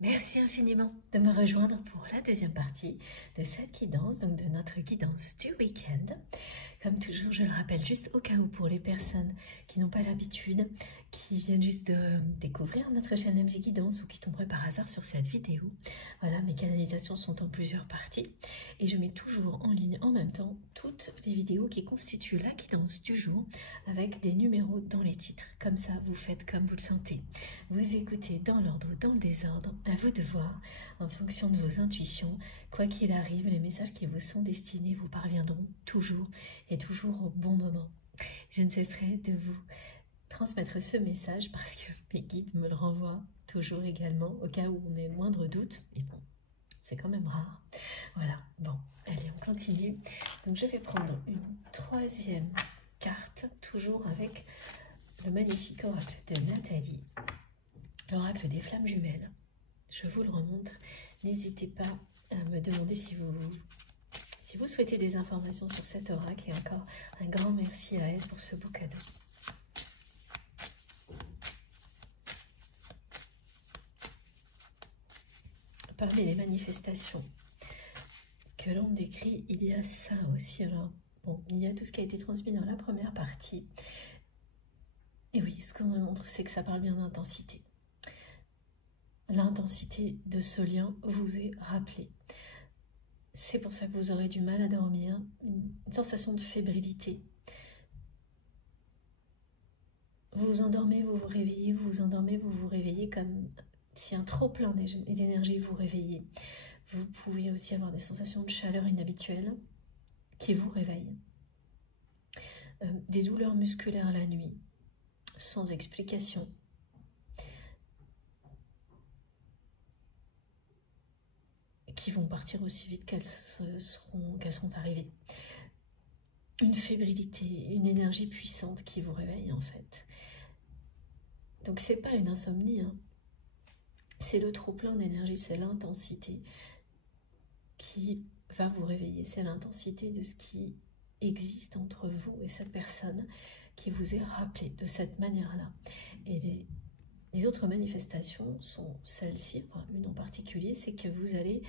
Merci infiniment de me rejoindre pour la deuxième partie de cette guidance, donc de notre guidance du week-end. Comme toujours, je le rappelle juste au cas où pour les personnes qui n'ont pas l'habitude, qui viennent juste de découvrir notre chaîne MG Guidance ou qui tomberaient par hasard sur cette vidéo. Voilà, mes canalisations sont en plusieurs parties et je mets toujours en ligne en même temps toutes les vidéos qui constituent la guidance du jour avec des numéros dans les titres. Comme ça, vous faites comme vous le sentez. Vous écoutez dans l'ordre ou dans le désordre, à vous de voir, en fonction de vos intuitions. Quoi qu'il arrive, les messages qui vous sont destinés vous parviendront toujours et toujours au bon moment. Je ne cesserai de vous transmettre ce message parce que mes guides me le renvoient toujours également au cas où on ait le moindre doute. Et bon, c'est quand même rare. Voilà, bon, allez, on continue. Donc je vais prendre une troisième carte, toujours avec le magnifique oracle de Nathalie, l'oracle des flammes jumelles. Je vous le remontre. N'hésitez pas à me demander si vous souhaitez des informations sur cet oracle. Et encore un grand merci à elle pour ce beau cadeau. Parmi les manifestations que l'on décrit, il y a ça aussi. Alors, bon, il y a tout ce qui a été transmis dans la première partie. Et oui, ce qu'on me montre, c'est que ça parle bien d'intensité. L'intensité de ce lien vous est rappelée. C'est pour ça que vous aurez du mal à dormir, une sensation de fébrilité. Vous vous endormez, vous vous réveillez, vous vous endormez, vous vous réveillez comme si un trop-plein d'énergie vous réveillait. Vous pouvez aussi avoir des sensations de chaleur inhabituelles qui vous réveillent. Des douleurs musculaires la nuit, sans explication. Qui vont partir aussi vite qu'elles seront arrivées. Une fébrilité, une énergie puissante qui vous réveille en fait. Donc c'est pas une insomnie, hein. C'est le trop-plein d'énergie, c'est l'intensité qui va vous réveiller. C'est l'intensité de ce qui existe entre vous et cette personne qui vous est rappelée de cette manière-là. Et les autres manifestations sont celles-ci, enfin, une en particulier, c'est que vous allez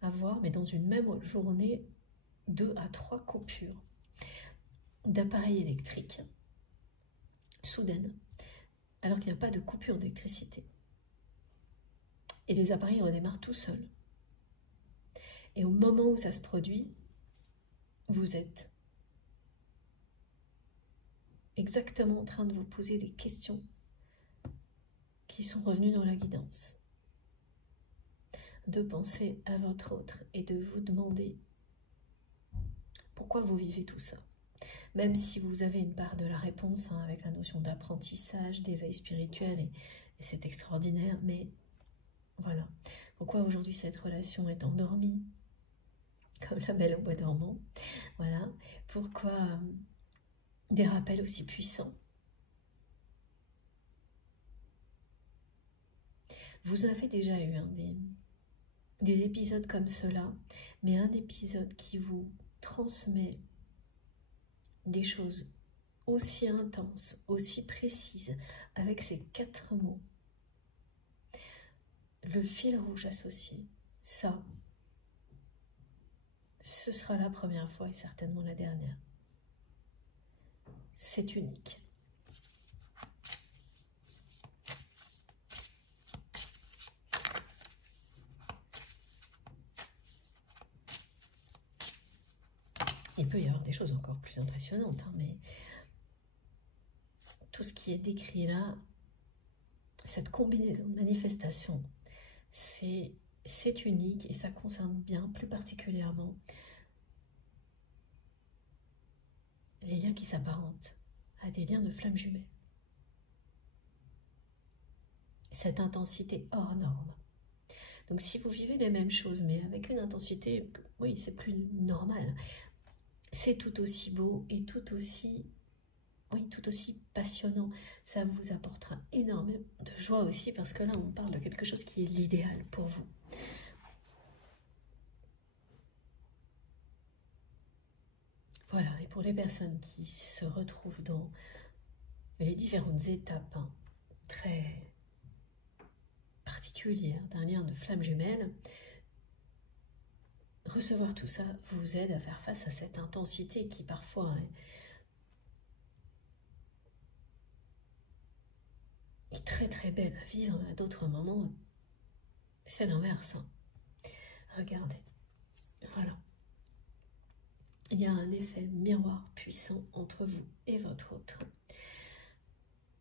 avoir, mais dans une même journée, 2 à 3 coupures d'appareils électriques soudaines, alors qu'il n'y a pas de coupure d'électricité. Et les appareils redémarrent tout seuls. Et au moment où ça se produit, vous êtes exactement en train de vous poser les questions qui sont revenues dans la guidance. De penser à votre autre et de vous demander pourquoi vous vivez tout ça. Même si vous avez une part de la réponse, hein, avec la notion d'apprentissage, d'éveil spirituel, et c'est extraordinaire, mais voilà. Pourquoi aujourd'hui cette relation est endormie, comme la Belle au bois dormant. Voilà. Pourquoi des rappels aussi puissants. Vous avez déjà eu des épisodes comme cela, mais un épisode qui vous transmet des choses aussi intenses, aussi précises, avec ces 4 mots. Le fil rouge associé, ça, ce sera la première fois et certainement la dernière. C'est unique. Il peut y avoir des choses encore plus impressionnantes, hein, mais tout ce qui est décrit là, cette combinaison de manifestations, c'est unique et ça concerne bien plus particulièrement les liens qui s'apparentent à des liens de flammes jumelles. Cette intensité hors norme. Donc si vous vivez les mêmes choses, mais avec une intensité, oui, c'est plus normal, c'est tout aussi beau et tout aussi passionnant. Ça vous apportera énormément de joie aussi, parce que là, on parle de quelque chose qui est l'idéal pour vous. Voilà, et pour les personnes qui se retrouvent dans les différentes étapes très particulière, d'un lien de flamme jumelle, recevoir tout ça vous aide à faire face à cette intensité qui parfois est très très belle à vivre. À d'autres moments, c'est l'inverse. Hein. Regardez, voilà. Il y a un effet miroir puissant entre vous et votre autre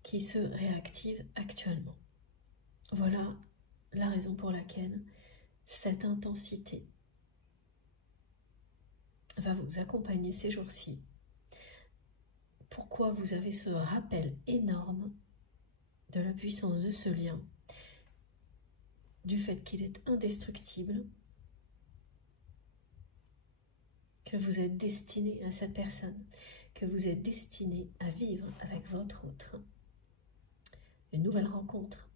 qui se réactive actuellement. Voilà la raison pour laquelle cette intensité va vous accompagner ces jours-ci. Pourquoi vous avez ce rappel énorme de la puissance de ce lien, du fait qu'il est indestructible, que vous êtes destiné à cette personne, que vous êtes destiné à vivre avec votre autre. Une nouvelle rencontre,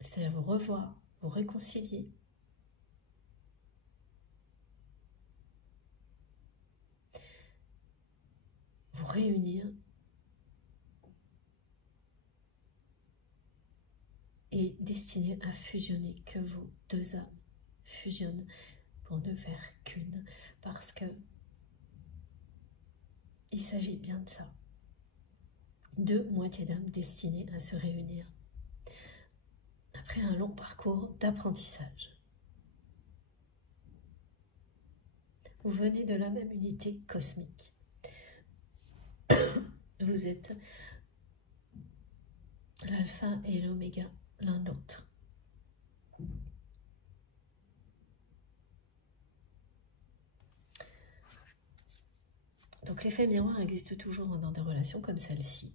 c'est-à-dire vous revoir, vous réconcilier. Vous réunir et destiné à fusionner, que vos deux âmes fusionnent pour ne faire qu'une, parce que il s'agit bien de ça. Deux moitiés d'âme destinées à se réunir après un long parcours d'apprentissage. Vous venez de la même unité cosmique. Vous êtes l'alpha et l'oméga l'un de l'autre. Donc l'effet miroir existe toujours dans des relations comme celle-ci.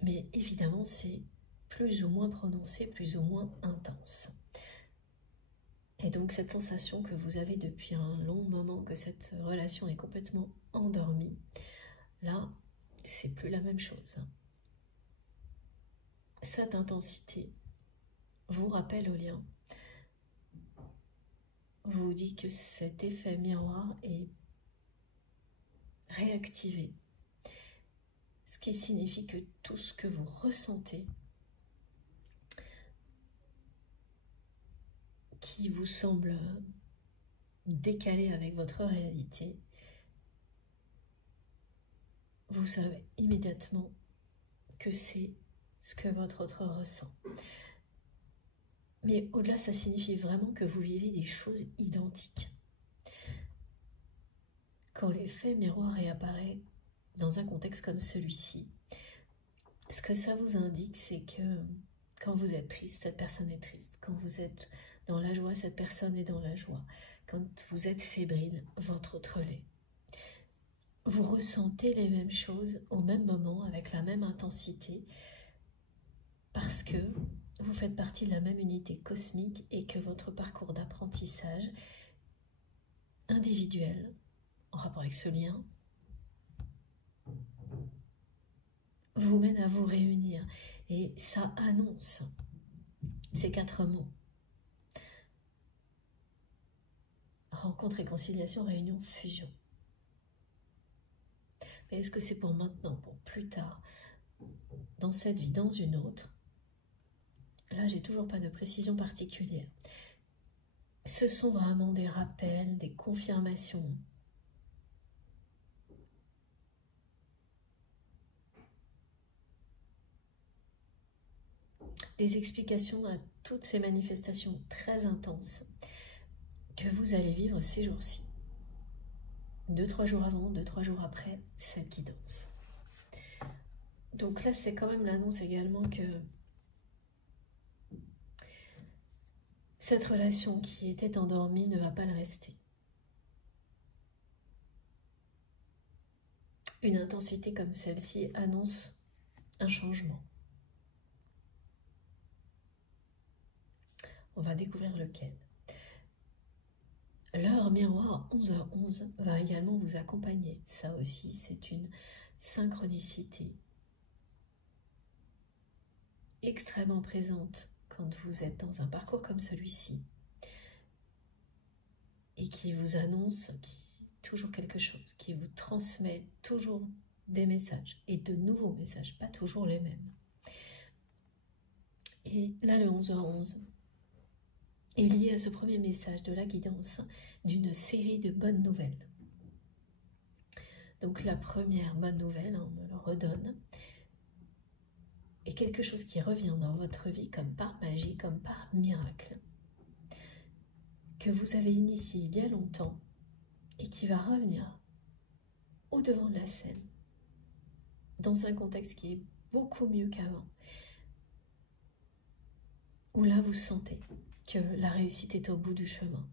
Mais évidemment, c'est plus ou moins prononcé, plus ou moins intense. Et donc cette sensation que vous avez depuis un long moment, que cette relation est complètement endormie, là, c'est plus la même chose. Cette intensité vous rappelle au lien, vous dit que cet effet miroir est réactivé, ce qui signifie que tout ce que vous ressentez, qui vous semble décalé avec votre réalité, vous savez immédiatement que c'est ce que votre autre ressent. Mais au-delà, ça signifie vraiment que vous vivez des choses identiques. Quand l'effet miroir réapparaît dans un contexte comme celui-ci, ce que ça vous indique, c'est que quand vous êtes triste, cette personne est triste. Quand vous êtes dans la joie, cette personne est dans la joie. Quand vous êtes fébrile, votre autre l'est. Vous ressentez les mêmes choses au même moment, avec la même intensité, parce que vous faites partie de la même unité cosmique et que votre parcours d'apprentissage individuel, en rapport avec ce lien, vous mène à vous réunir. Et ça annonce ces 4 mots. Rencontre, réconciliation, réunion, fusion. Mais est-ce que c'est pour maintenant, pour plus tard, dans cette vie, dans une autre? Là, j'ai toujours pas de précision particulière. Ce sont vraiment des rappels, des confirmations. Des explications à toutes ces manifestations très intenses que vous allez vivre ces jours-ci. 2-3 jours avant, 2-3 jours après cette guidance. Donc là, c'est quand même l'annonce également que cette relation qui était endormie ne va pas le rester. Une intensité comme celle-ci annonce un changement. On va découvrir lequel. L'heure miroir 11h11 va également vous accompagner. Ça aussi, c'est une synchronicité extrêmement présente quand vous êtes dans un parcours comme celui-ci et qui vous annonce toujours quelque chose, qui vous transmet toujours des messages et de nouveaux messages, pas toujours les mêmes. Et là, le 11h11 est lié à ce premier message de la guidance d'une série de bonnes nouvelles. Donc la première bonne nouvelle, on me le redonne, est quelque chose qui revient dans votre vie comme par magie, comme par miracle, que vous avez initié il y a longtemps et qui va revenir au devant de la scène, dans un contexte qui est beaucoup mieux qu'avant, où là vous sentez que la réussite est au bout du chemin.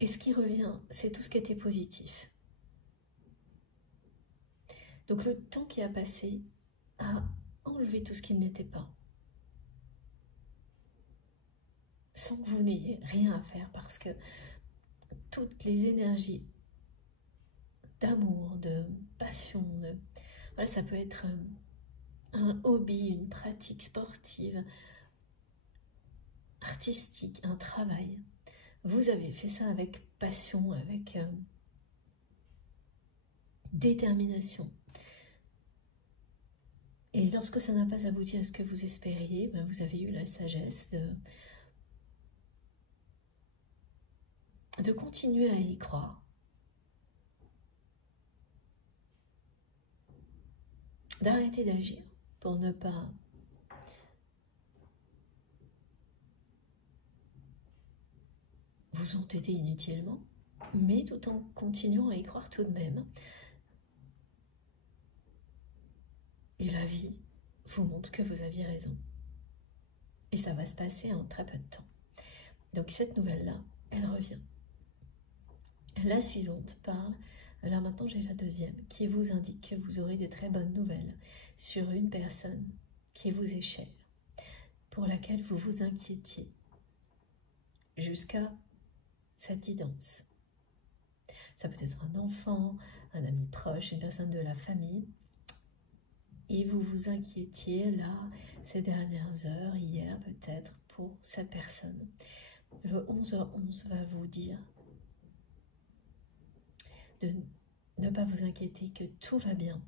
Et ce qui revient, c'est tout ce qui était positif. Donc le temps qui a passé a enlevé tout ce qui n'était pas, sans que vous n'ayez rien à faire, parce que toutes les énergies d'amour, de passion, voilà, ça peut être un hobby, une pratique sportive, artistique, un travail. Vous avez fait ça avec passion, avec détermination. Et lorsque ça n'a pas abouti à ce que vous espériez, ben vous avez eu la sagesse de continuer à y croire, d'arrêter d'agir pour ne pas vous entêter inutilement, mais tout en continuant à y croire tout de même. Et la vie vous montre que vous aviez raison. Et ça va se passer en très peu de temps. Donc cette nouvelle-là, elle revient. La suivante parle, là maintenant j'ai la deuxième, qui vous indique que vous aurez de très bonnes nouvelles sur une personne qui vous est chère, pour laquelle vous vous inquiétiez jusqu'à cette guidance. Ça peut être un enfant, un ami proche, une personne de la famille, et vous vous inquiétiez là, ces dernières heures, hier peut-être, pour cette personne. Le 11h11 va vous dire de ne pas vous inquiéter, que tout va bien.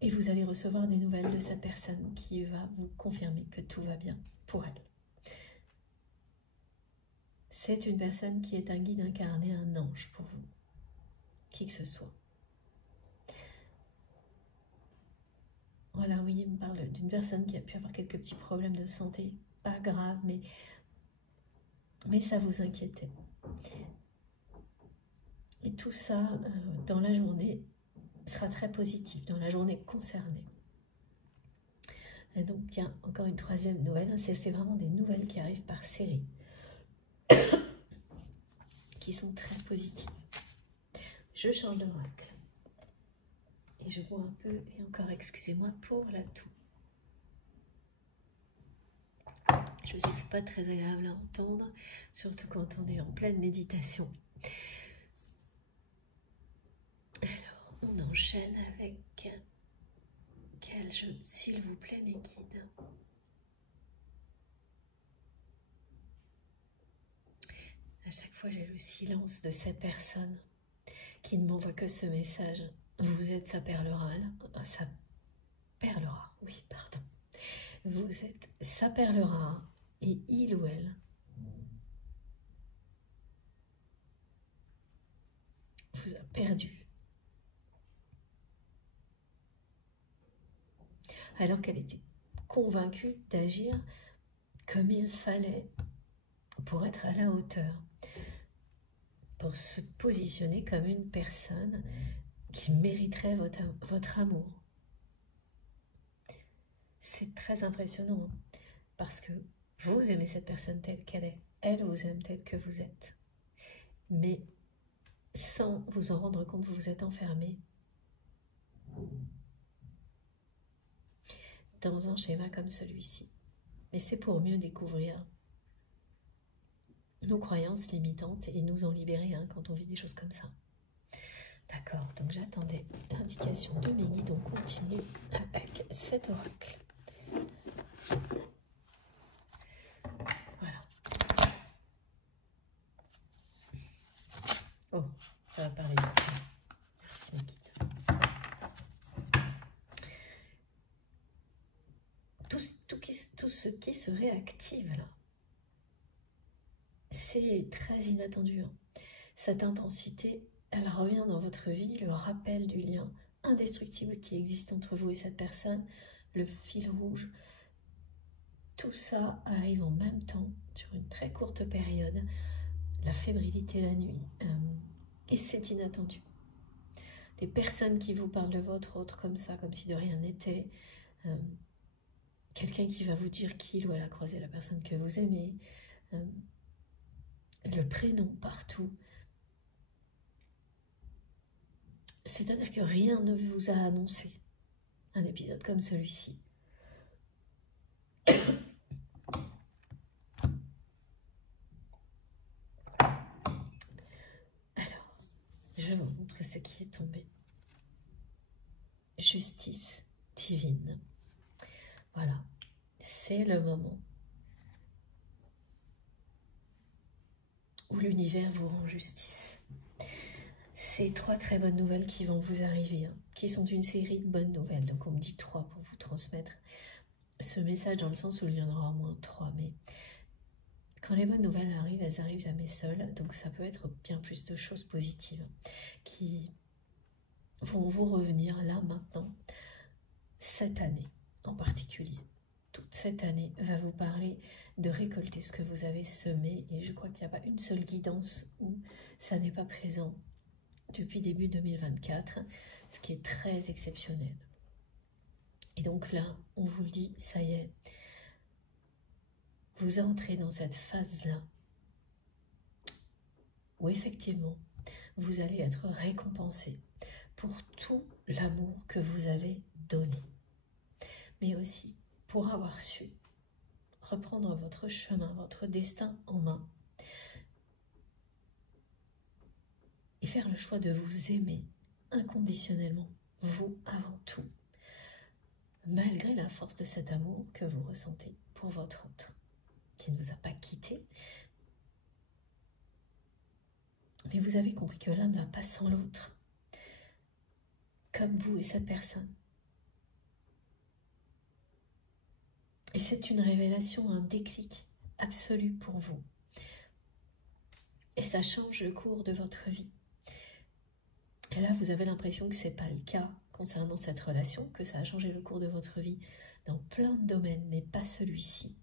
Et vous allez recevoir des nouvelles de cette personne qui va vous confirmer que tout va bien pour elle. C'est une personne qui est un guide incarné, un ange pour vous, qui que ce soit. Voilà, oui, il me parle d'une personne qui a pu avoir quelques petits problèmes de santé, pas grave, mais ça vous inquiétait. Et tout ça, dans la journée, sera très positif, dans la journée concernée. Et donc, il y a encore une troisième nouvelle, c'est vraiment des nouvelles qui arrivent par série, qui sont très positives. Je change d'oracle. Et je bois un peu, et encore excusez-moi pour la toux. Je sais que c'est pas très agréable à entendre, surtout quand on est en pleine méditation. Alors, on enchaîne avec quel jeu, s'il vous plaît, mes guides. À chaque fois, j'ai le silence de cette personne qui ne m'envoie que ce message. Vous êtes sa perle rare, sa perle rare, oui, pardon. Vous êtes sa perle rare et il ou elle vous a perdu. Alors qu'elle était convaincue d'agir comme il fallait pour être à la hauteur, pour se positionner comme une personne qui mériterait votre amour. C'est très impressionnant, hein, parce que vous aimez cette personne telle qu'elle est, elle vous aime telle que vous êtes. Mais sans vous en rendre compte, vous vous êtes enfermé dans un schéma comme celui-ci. Mais c'est pour mieux découvrir nos croyances limitantes et nous en libérer quand on vit des choses comme ça. D'accord, donc j'attendais l'indication de mes guides, on continue avec cet oracle. Voilà. Oh, ça va parler vite. Merci mes guides. tout ce qui se réactive là. C'est très inattendu. Hein. Cette intensité, elle revient dans votre vie, le rappel du lien indestructible qui existe entre vous et cette personne, le fil rouge. Tout ça arrive en même temps, sur une très courte période, la fébrilité la nuit, et c'est inattendu. Des personnes qui vous parlent de votre autre comme ça, comme si de rien n'était, quelqu'un qui va vous dire qu'il ou elle a croisé la personne que vous aimez, le prénom partout. C'est-à-dire que rien ne vous a annoncé un épisode comme celui-ci. Alors, je vous montre ce qui est tombé. Justice divine. Voilà, c'est le moment où l'univers vous rend justice. C'est 3 très bonnes nouvelles qui vont vous arriver, hein, qui sont une série de bonnes nouvelles. Donc on me dit 3 pour vous transmettre ce message dans le sens où il y en aura au moins 3. Mais quand les bonnes nouvelles arrivent, elles arrivent jamais seules. Donc ça peut être bien plus de choses positives qui vont vous revenir là, maintenant, cette année en particulier. Toute cette année va vous parler de récolter ce que vous avez semé. Et je crois qu'il n'y a pas une seule guidance où ça n'est pas présent depuis début 2024, ce qui est très exceptionnel. Et donc là, on vous le dit, ça y est, vous entrez dans cette phase-là où effectivement, vous allez être récompensé pour tout l'amour que vous avez donné, mais aussi pour avoir su reprendre votre chemin, votre destin en main et faire le choix de vous aimer inconditionnellement, vous avant tout, malgré la force de cet amour que vous ressentez pour votre autre, qui ne vous a pas quitté. Mais vous avez compris que l'un ne va pas sans l'autre, comme vous et cette personne. Et c'est une révélation, un déclic absolu pour vous. Et ça change le cours de votre vie. Et là, vous avez l'impression que ce n'est pas le cas concernant cette relation, que ça a changé le cours de votre vie dans plein de domaines, mais pas celui-ci.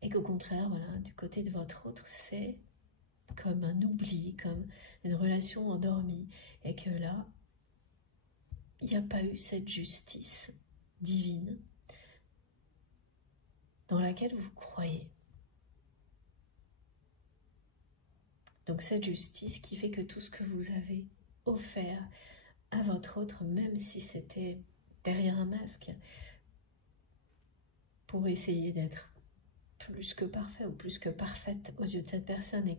Et qu'au contraire, voilà, du côté de votre autre, c'est comme un oubli, comme une relation endormie. Et que là, il n'y a pas eu cette justice divine dans laquelle vous croyez. Donc cette justice qui fait que tout ce que vous avez offert à votre autre, même si c'était derrière un masque, pour essayer d'être plus que parfait ou plus que parfaite aux yeux de cette personne et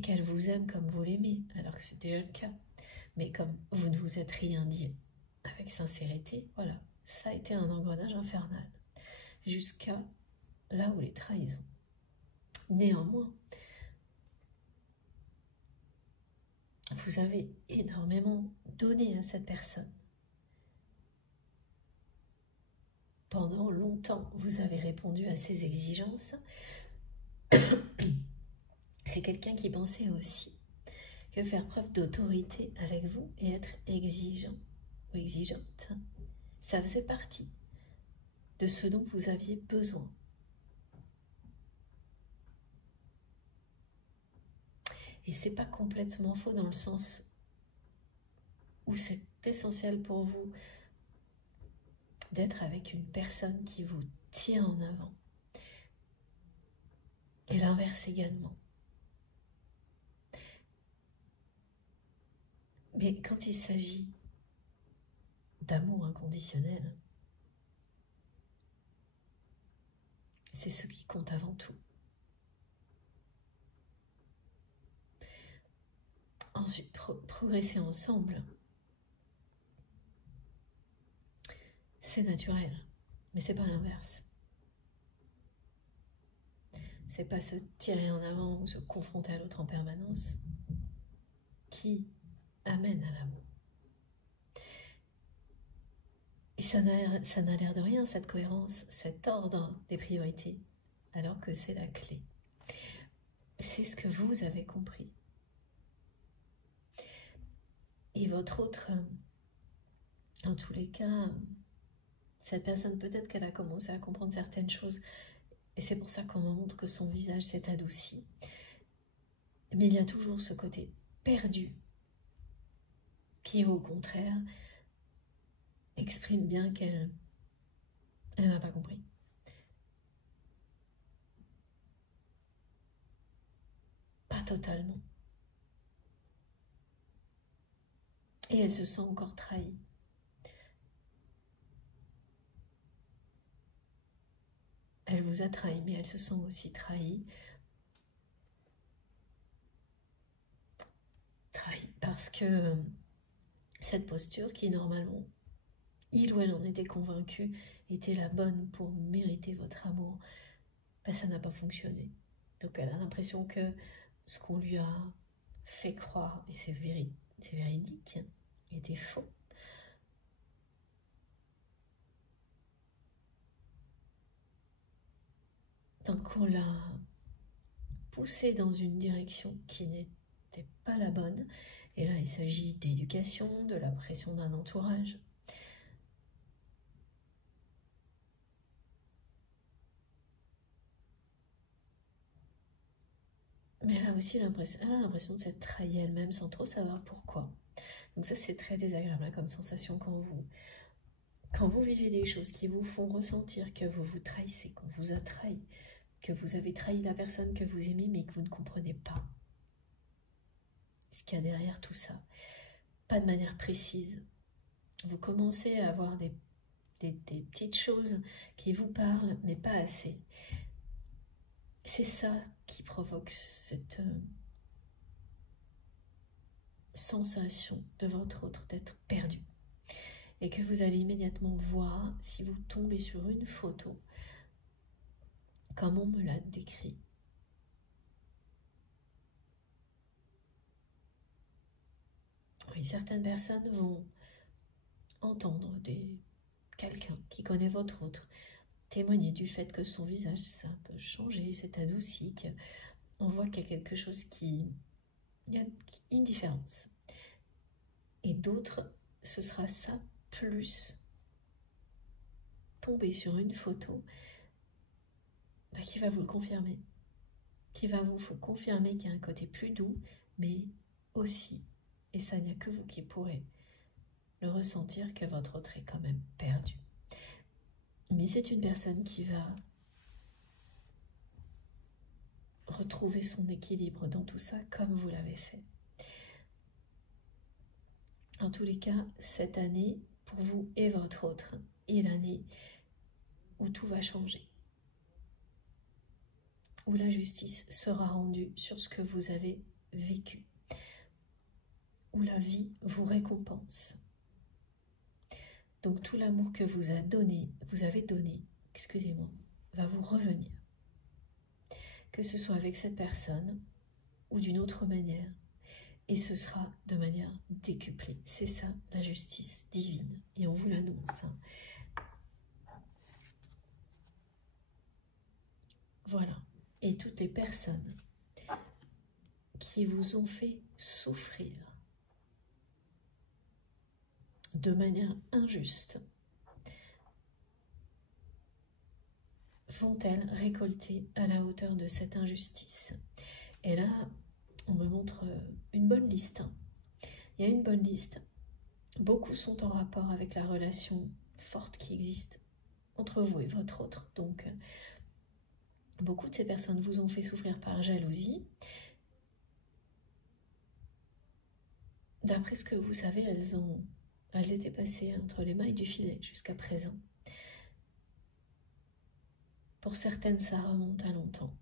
qu'elle vous aime comme vous l'aimez, alors que c'est déjà le cas. Mais comme vous ne vous êtes rien dit avec sincérité, voilà, ça a été un engrenage infernal, jusqu'à là où les trahisons. Néanmoins, vous avez énormément donné à cette personne. Pendant longtemps, vous avez répondu à ses exigences. C'est quelqu'un qui pensait aussi que faire preuve d'autorité avec vous et être exigeant ou exigeante, ça faisait partie de ce dont vous aviez besoin. Et c'est pas complètement faux dans le sens où c'est essentiel pour vous d'être avec une personne qui vous tient en avant. Et l'inverse également. Mais quand il s'agit d'amour inconditionnel, c'est ce qui compte avant tout. Ensuite, progresser ensemble, c'est naturel, mais c'est pas l'inverse. C'est pas se tirer en avant ou se confronter à l'autre en permanence qui amène à l'amour. Et ça n'a l'air de rien, cette cohérence, cet ordre des priorités, alors que c'est la clé. C'est ce que vous avez compris. Et votre autre, en tous les cas, cette personne, peut-être qu'elle a commencé à comprendre certaines choses, et c'est pour ça qu'on me montre que son visage s'est adouci. Mais il y a toujours ce côté perdu, qui au contraire exprime bien qu'elle n'a pas compris. Pas totalement. Et elle se sent encore trahie. Elle vous a trahi, mais elle se sent aussi trahie. Trahie parce que cette posture qui normalement, il ou elle en était convaincu, était la bonne pour mériter votre amour, ben, ça n'a pas fonctionné. Donc elle a l'impression que ce qu'on lui a fait croire, et c'est véridique, était faux. Donc on l'a poussé dans une direction qui n'était pas la bonne. Et là, il s'agit d'éducation, de la pression d'un entourage. Mais elle a aussi l'impression de s'être trahie elle-même sans trop savoir pourquoi. Donc ça, c'est très désagréable hein, comme sensation quand vous vivez des choses qui vous font ressentir que vous vous trahissez, qu'on vous a trahi, que vous avez trahi la personne que vous aimez mais que vous ne comprenez pas ce qu'il y a derrière tout ça. Pas de manière précise. Vous commencez à avoir des petites choses qui vous parlent, mais pas assez. C'est ça qui provoque cette sensation de votre autre d'être perdu. Et que vous allez immédiatement voir si vous tombez sur une photo, comme on me l'a décrit. Oui, certaines personnes vont entendre quelqu'un qui connaît votre autre témoigner du fait que son visage s'est un peu changé, s'est adouci, qu'on voit qu'il y a quelque chose il y a une différence. Et d'autres, ce sera ça, plus tomber sur une photo qui va vous le confirmer, qui va vous confirmer qu'il y a un côté plus doux, mais aussi, et ça il n'y a que vous qui pourrez le ressentir, que votre autre est quand même perdu. Mais c'est une personne qui va retrouver son équilibre dans tout ça comme vous l'avez fait. En tous les cas, cette année, pour vous et votre autre, est l'année où tout va changer. Où la justice sera rendue sur ce que vous avez vécu. Où la vie vous récompense. Donc tout l'amour que vous avez donné, excusez-moi, va vous revenir. Que ce soit avec cette personne ou d'une autre manière. Et ce sera de manière décuplée. C'est ça, la justice divine. Et on vous l'annonce. Voilà. Et toutes les personnes qui vous ont fait souffrir de manière injuste, vont-elles récolter à la hauteur de cette injustice? Et là, on me montre une bonne liste. Il y a une bonne liste. Beaucoup sont en rapport avec la relation forte qui existe entre vous et votre autre. Donc, beaucoup de ces personnes vous ont fait souffrir par jalousie. D'après ce que vous savez, elles étaient passées entre les mailles du filet jusqu'à présent. Pour certaines, ça remonte à longtemps.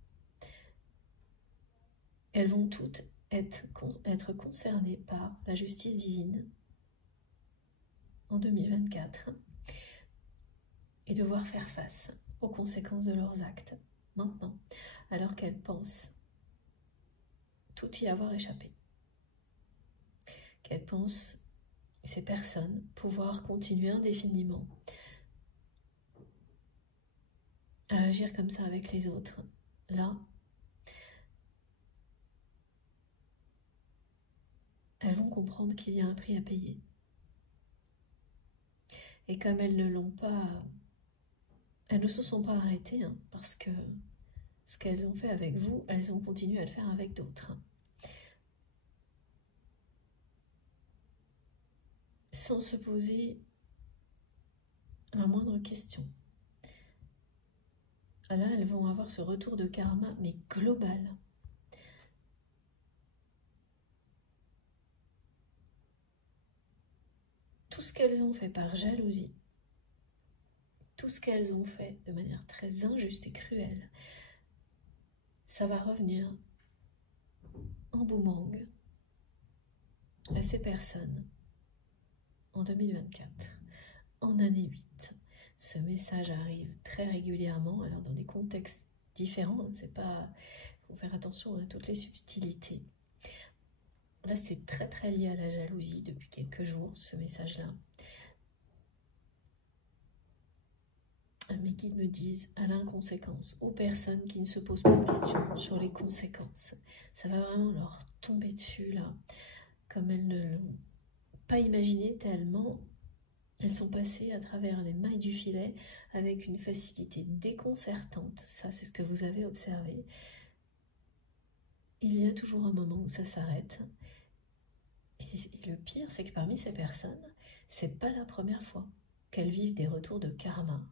Elles vont toutes être concernées par la justice divine en 2024 et devoir faire face aux conséquences de leurs actes maintenant, alors qu'elles pensent tout y avoir échappé. Qu'elles pensent ces personnes pouvoir continuer indéfiniment à agir comme ça avec les autres. Là, elles vont comprendre qu'il y a un prix à payer. Et comme elles ne l'ont pas, elles ne se sont pas arrêtées, hein, parce que ce qu'elles ont fait avec vous, elles ont continué à le faire avec d'autres. Sans se poser la moindre question. Là, elles vont avoir ce retour de karma, mais global. Tout ce qu'elles ont fait par jalousie, tout ce qu'elles ont fait de manière très injuste et cruelle, ça va revenir en boomerang à ces personnes en 2024, en année 8. Ce message arrive très régulièrement, alors dans des contextes différents, hein, c'est pas, faut faire attention à toutes les subtilités. Là, c'est très très lié à la jalousie depuis quelques jours, ce message-là. Mes guides me disent à l'inconséquence, aux personnes qui ne se posent pas de questions sur les conséquences. Ça va vraiment leur tomber dessus, là, comme elles ne l'ont pas imaginé tellement. Elles sont passées à travers les mailles du filet avec une facilité déconcertante. Ça, c'est ce que vous avez observé. Il y a toujours un moment où ça s'arrête. Et le pire, c'est que parmi ces personnes, c'est pas la première fois qu'elles vivent des retours de karma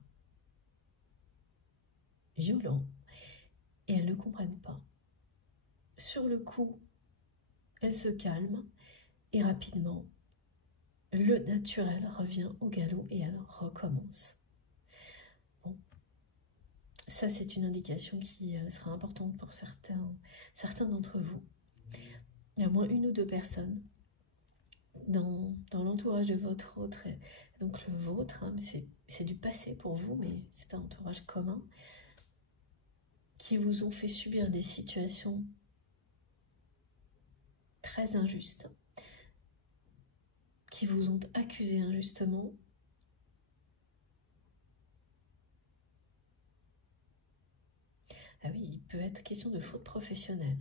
violents. Et elles ne comprennent pas. Sur le coup, elles se calment et rapidement, le naturel revient au galop et elle recommence. Bon, ça c'est une indication qui sera importante pour certains d'entre vous. Il y a au moins une ou deux personnes dans l'entourage de votre autre, donc le vôtre, hein, c'est du passé pour vous, mais c'est un entourage commun, qui vous ont fait subir des situations très injustes, qui vous ont accusé injustement. Ah oui, il peut être question de faute professionnelle.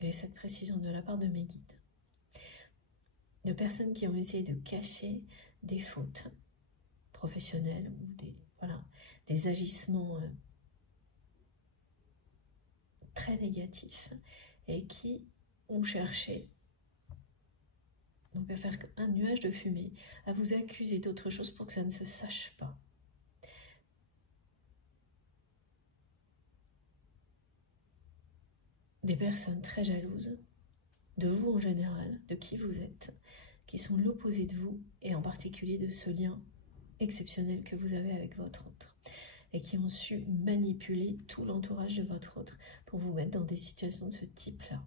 J'ai cette précision de la part de mes guides. De personnes qui ont essayé de cacher des fautes professionnelles ou des agissements très négatifs et qui ont cherché donc à faire un nuage de fumée, à vous accuser d'autre chose pour que ça ne se sache pas. Des personnes très jalouses de vous en général, de qui vous êtes, qui sont l'opposé de vous et en particulier de ce lien exceptionnel que vous avez avec votre autre et qui ont su manipuler tout l'entourage de votre autre pour vous mettre dans des situations de ce type-là.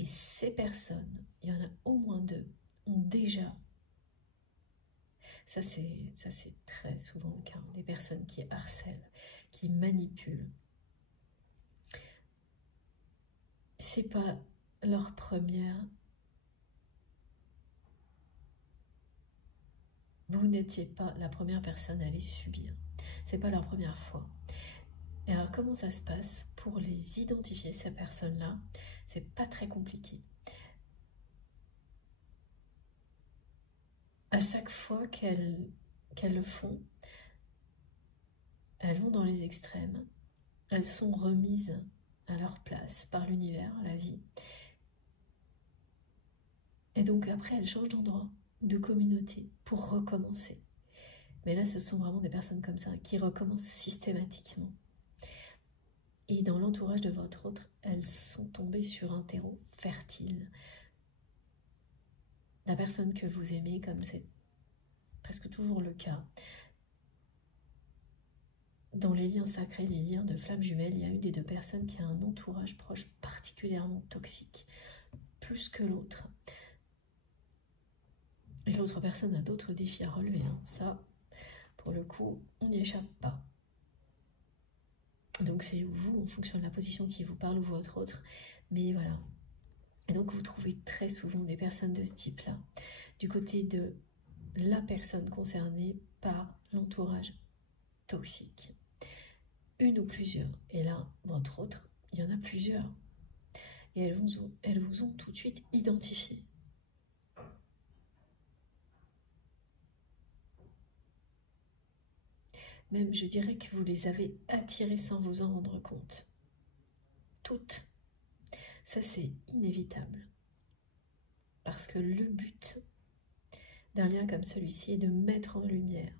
Et ces personnes, il y en a au moins deux, ont déjà, ça c'est très souvent le cas, les personnes qui harcèlent, qui manipulent. C'est pas leur première. Vous n'étiez pas la première personne à les subir. C'est pas leur première fois. Et alors comment ça se passe pour les identifier, ces personnes-là? C'est pas très compliqué. À chaque fois qu'elles le font, elles vont dans les extrêmes. Elles sont remises à leur place par l'univers, la vie. Et donc après, elles changent d'endroit ou de communauté pour recommencer. Mais là, ce sont vraiment des personnes comme ça qui recommencent systématiquement. Et dans l'entourage de votre autre, elles sont tombées sur un terreau fertile. La personne que vous aimez, comme c'est presque toujours le cas. Dans les liens sacrés, les liens de flammes jumelles, il y a une des deux personnes qui a un entourage proche particulièrement toxique, plus que l'autre. Et l'autre personne a d'autres défis à relever. Hein. Ça, pour le coup, on n'y échappe pas. Donc c'est vous, en fonction de la position qui vous parle, ou votre autre. Mais voilà, Et donc vous trouvez très souvent des personnes de ce type-là, du côté de la personne concernée par l'entourage toxique. Une ou plusieurs. Et là, votre autre, il y en a plusieurs. Et elles vous ont tout de suite identifié. Même, je dirais que vous les avez attirées sans vous en rendre compte. Toutes. Ça, c'est inévitable. Parce que le but d'un lien comme celui-ci est de mettre en lumière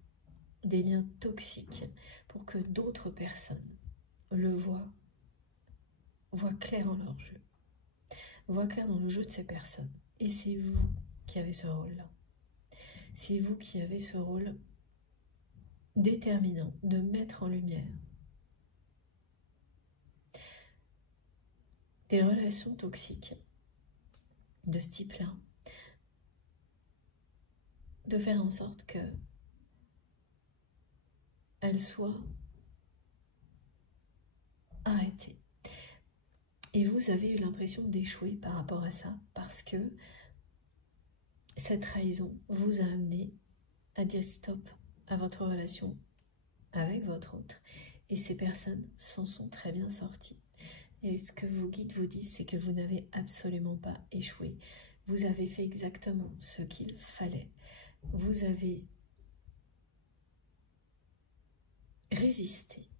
des liens toxiques pour que d'autres personnes le voient clair en leur jeu, voient clair dans le jeu de ces personnes. Et c'est vous qui avez ce rôle-là. C'est vous qui avez ce rôle déterminant de mettre en lumière des relations toxiques de ce type-là, de faire en sorte que elles soient arrêtées. Et vous avez eu l'impression d'échouer par rapport à ça, parce que cette trahison vous a amené à dire stop à votre relation avec votre autre. Et ces personnes s'en sont très bien sorties. Et ce que vos guides vous disent, c'est que vous n'avez absolument pas échoué. Vous avez fait exactement ce qu'il fallait. Vous avez résisté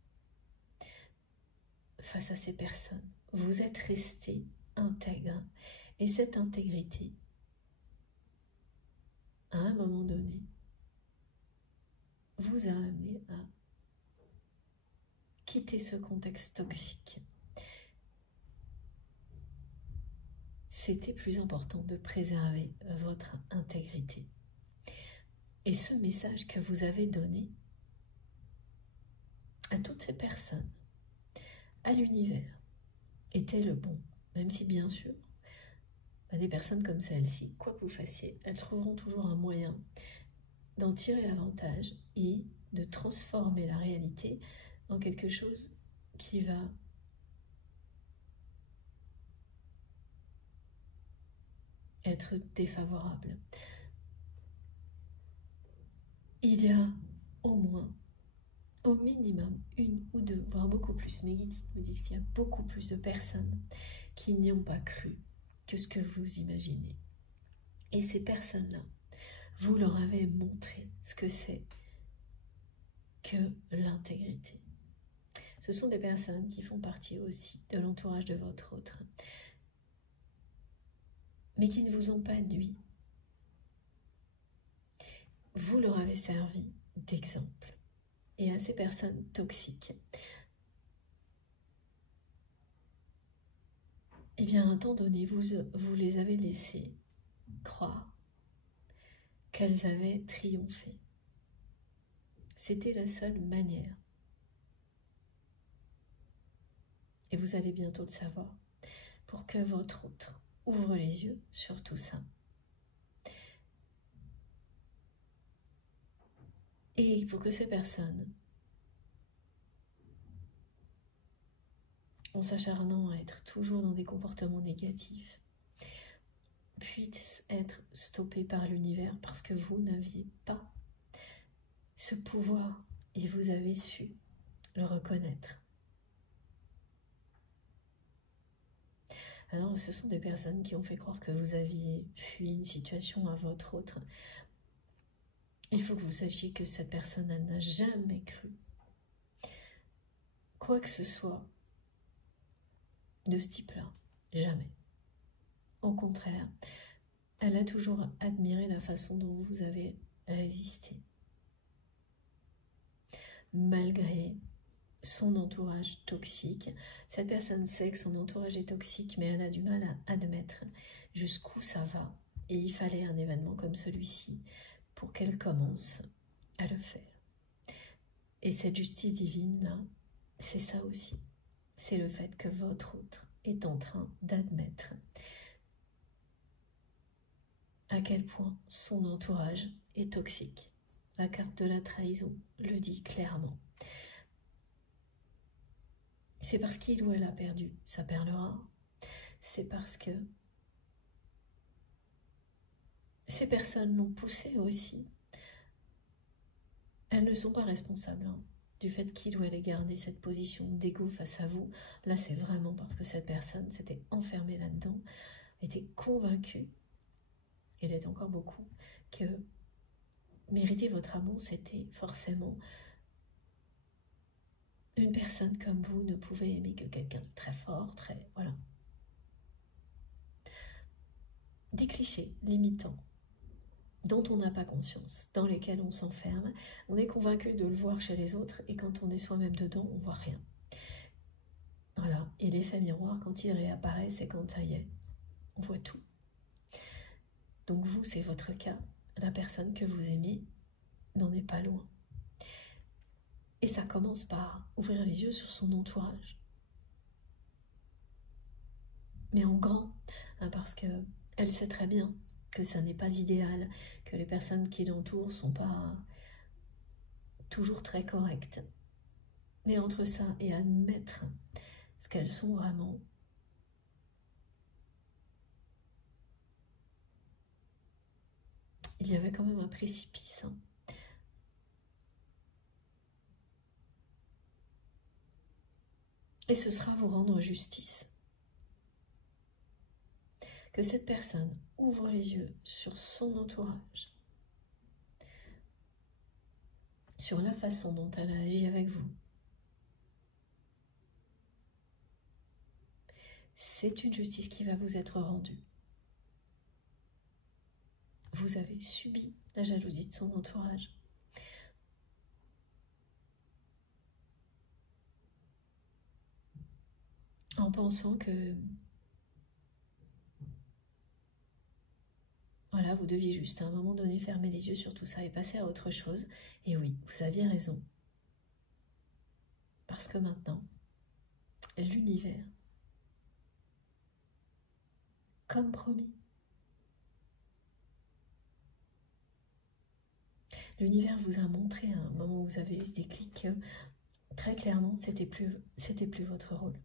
face à ces personnes. Vous êtes resté intègre. Et cette intégrité, à un moment donné, vous a amené à quitter ce contexte toxique. C'était plus important de préserver votre intégrité. Et ce message que vous avez donné à toutes ces personnes, à l'univers, était le bon. Même si, bien sûr, des personnes comme celle-ci, quoi que vous fassiez, elles trouveront toujours un moyen d'en tirer avantage et de transformer la réalité en quelque chose qui va être défavorable. Il y a au moins, au minimum, une ou deux, voire beaucoup plus. Mes guides me disent qu'il y a beaucoup plus de personnes qui n'y ont pas cru que ce que vous imaginez. Et ces personnes-là, vous leur avez montré ce que c'est que l'intégrité. Ce sont des personnes qui font partie aussi de l'entourage de votre autre, mais qui ne vous ont pas nui. Vous leur avez servi d'exemple. Et à ces personnes toxiques, eh bien, à un temps donné, vous les avez laissées croire qu'elles avaient triomphé. C'était la seule manière. Et vous allez bientôt le savoir, pour que votre autre ouvre les yeux sur tout ça. Et pour que ces personnes, en s'acharnant à être toujours dans des comportements négatifs, puissent être stoppées par l'univers parce que vous n'aviez pas ce pouvoir et vous avez su le reconnaître. Alors, ce sont des personnes qui ont fait croire que vous aviez fui une situation à votre autre. Il faut que vous sachiez que cette personne n'a jamais cru quoi que ce soit de ce type-là. Jamais. Au contraire, elle a toujours admiré la façon dont vous avez résisté. Malgré son entourage toxique, cette personne sait que son entourage est toxique, mais elle a du mal à admettre jusqu'où ça va. Et il fallait un événement comme celui-ci pour qu'elle commence à le faire. Et cette justice divine-là, c'est ça aussi. C'est le fait que votre autre est en train d'admettre à quel point son entourage est toxique. La carte de la trahison le dit clairement. C'est parce qu'il ou elle a perdu sa perle rare. C'est parce que ces personnes l'ont poussé aussi. Elles ne sont pas responsables hein, du fait qu'il ou elle ait gardé cette position d'ego face à vous. Là, c'est vraiment parce que cette personne s'était enfermée là-dedans, était convaincue, et elle est encore beaucoup, que mériter votre amour, c'était forcément une personne comme vous ne pouvait aimer que quelqu'un de très fort, très... voilà. Des clichés limitants dont on n'a pas conscience, dans lesquels on s'enferme, on est convaincu de le voir chez les autres et quand on est soi-même dedans, on voit rien. Voilà, et l'effet miroir, quand il réapparaît, c'est quand ça y est, on voit tout. Donc vous, c'est votre cas, la personne que vous aimez n'en est pas loin. Et ça commence par ouvrir les yeux sur son entourage. Mais en grand, hein, parce qu'elle sait très bien que ça n'est pas idéal, que les personnes qui l'entourent ne sont pas toujours très correctes. Mais entre ça et admettre ce qu'elles sont vraiment, il y avait quand même un précipice. Hein. Et ce sera vous rendre justice. Que cette personne ouvre les yeux sur son entourage, sur la façon dont elle a agi avec vous. C'est une justice qui va vous être rendue. Vous avez subi la jalousie de son entourage. En pensant que voilà, vous deviez juste à un moment donné fermer les yeux sur tout ça et passer à autre chose. Et oui, vous aviez raison. Parce que maintenant, l'univers, comme promis, l'univers vous a montré à un moment où vous avez eu ce déclic que très clairement, c'était plus votre rôle.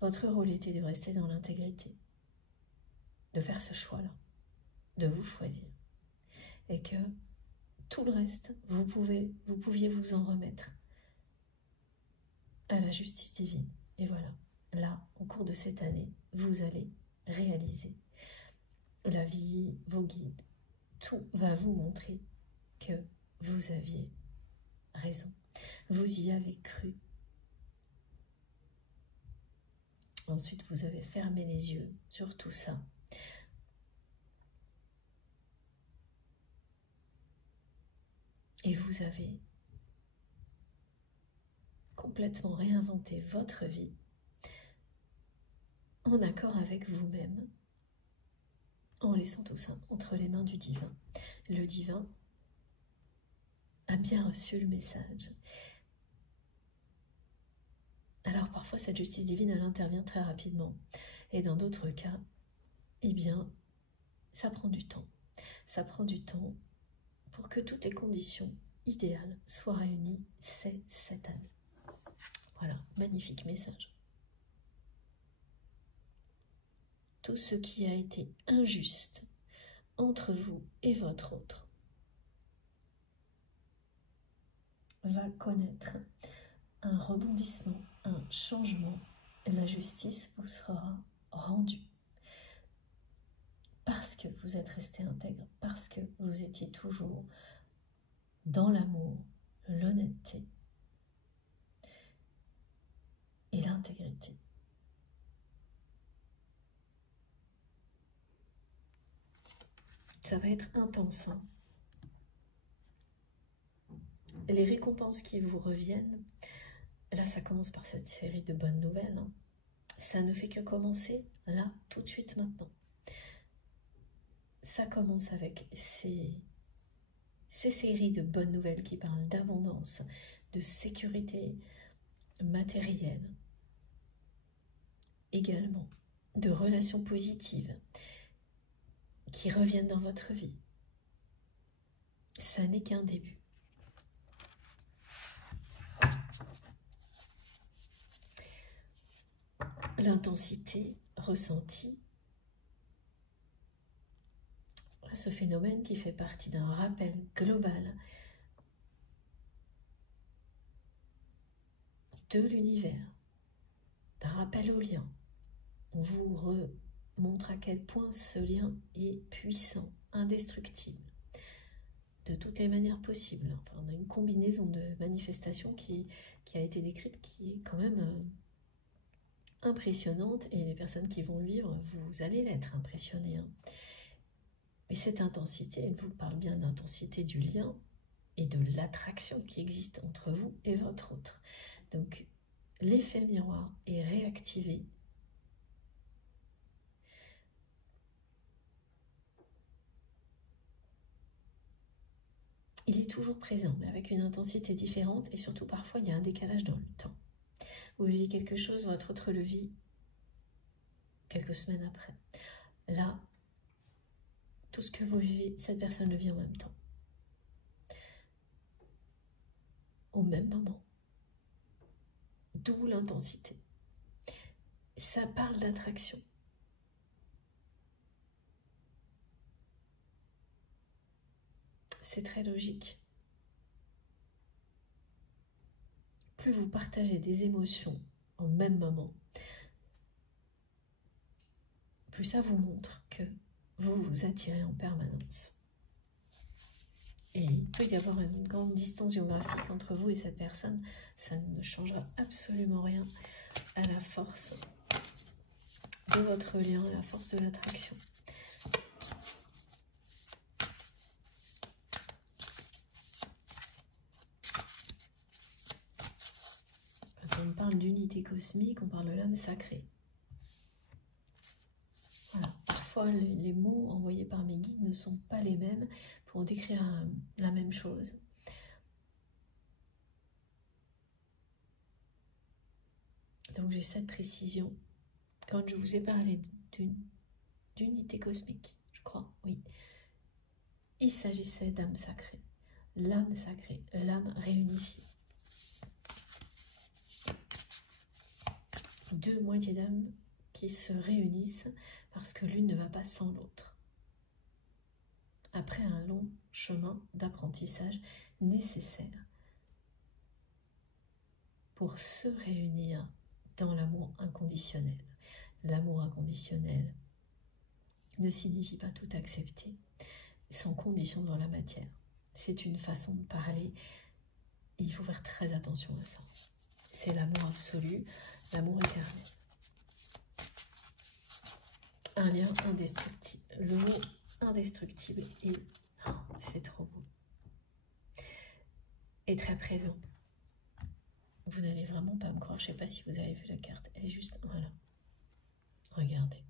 Votre rôle était de rester dans l'intégrité, de faire ce choix-là, de vous choisir. Et que tout le reste, vous pouviez vous en remettre à la justice divine. Et voilà, là, au cours de cette année, vous allez réaliser la vie, vos guides, tout va vous montrer que vous aviez raison. Vous y avez cru. Ensuite, vous avez fermé les yeux sur tout ça. Et vous avez complètement réinventé votre vie en accord avec vous-même, en laissant tout ça entre les mains du divin. Le divin a bien reçu le message. Alors parfois cette justice divine, elle intervient très rapidement. Et dans d'autres cas, eh bien, ça prend du temps. Ça prend du temps pour que toutes les conditions idéales soient réunies. C'est cette année. Voilà, magnifique message. Tout ce qui a été injuste entre vous et votre autre va connaître un rebondissement, un changement. La justice vous sera rendue. Parce que vous êtes resté intègre, parce que vous étiez toujours dans l'amour, l'honnêteté et l'intégrité. Ça va être intense. Hein. Les récompenses qui vous reviennent, là ça commence par cette série de bonnes nouvelles. Hein. Ça ne fait que commencer là, tout de suite maintenant. Ça commence avec ces séries de bonnes nouvelles qui parlent d'abondance, de sécurité matérielle, également de relations positives qui reviennent dans votre vie. Ça n'est qu'un début. L'intensité ressentie ce phénomène qui fait partie d'un rappel global de l'univers, d'un rappel au lien. On vous remontre à quel point ce lien est puissant, indestructible, de toutes les manières possibles. Enfin, on a une combinaison de manifestations qui a été décrite, qui est quand même impressionnante, et les personnes qui vont le vivre, vous allez l'être impressionnés. Hein. Mais cette intensité, elle vous parle bien d'intensité du lien et de l'attraction qui existe entre vous et votre autre. Donc, l'effet miroir est réactivé. Il est toujours présent, mais avec une intensité différente, et surtout parfois il y a un décalage dans le temps. Vous vivez quelque chose, votre autre le vit quelques semaines après. Là, tout ce que vous vivez, cette personne le vit en même temps. Au même moment. D'où l'intensité. Ça parle d'attraction. C'est très logique. Plus vous partagez des émotions au même moment, plus ça vous montre que vous vous attirez en permanence. Et il peut y avoir une grande distance géographique entre vous et cette personne. Ça ne changera absolument rien à la force de votre lien, à la force de l'attraction. Quand on parle d'unité cosmique, on parle de l'âme sacrée. Voilà. Parfois, les mots envoyés par mes guides ne sont pas les mêmes pour décrire la même chose. Donc j'ai cette précision. Quand je vous ai parlé d'unité cosmique, je crois, oui, il s'agissait d'âme sacrée. L'âme sacrée, l'âme réunifiée. Deux moitiés d'âme qui se réunissent parce que l'une ne va pas sans l'autre. Après un long chemin d'apprentissage nécessaire pour se réunir dans l'amour inconditionnel. L'amour inconditionnel ne signifie pas tout accepter, sans condition dans la matière. C'est une façon de parler, et il faut faire très attention à ça. C'est l'amour absolu, l'amour éternel. Un lien indestructible. Le mot indestructible est, c'est trop beau, est très présent. Vous n'allez vraiment pas me croire, je ne sais pas si vous avez vu la carte, elle est juste, voilà. Regardez.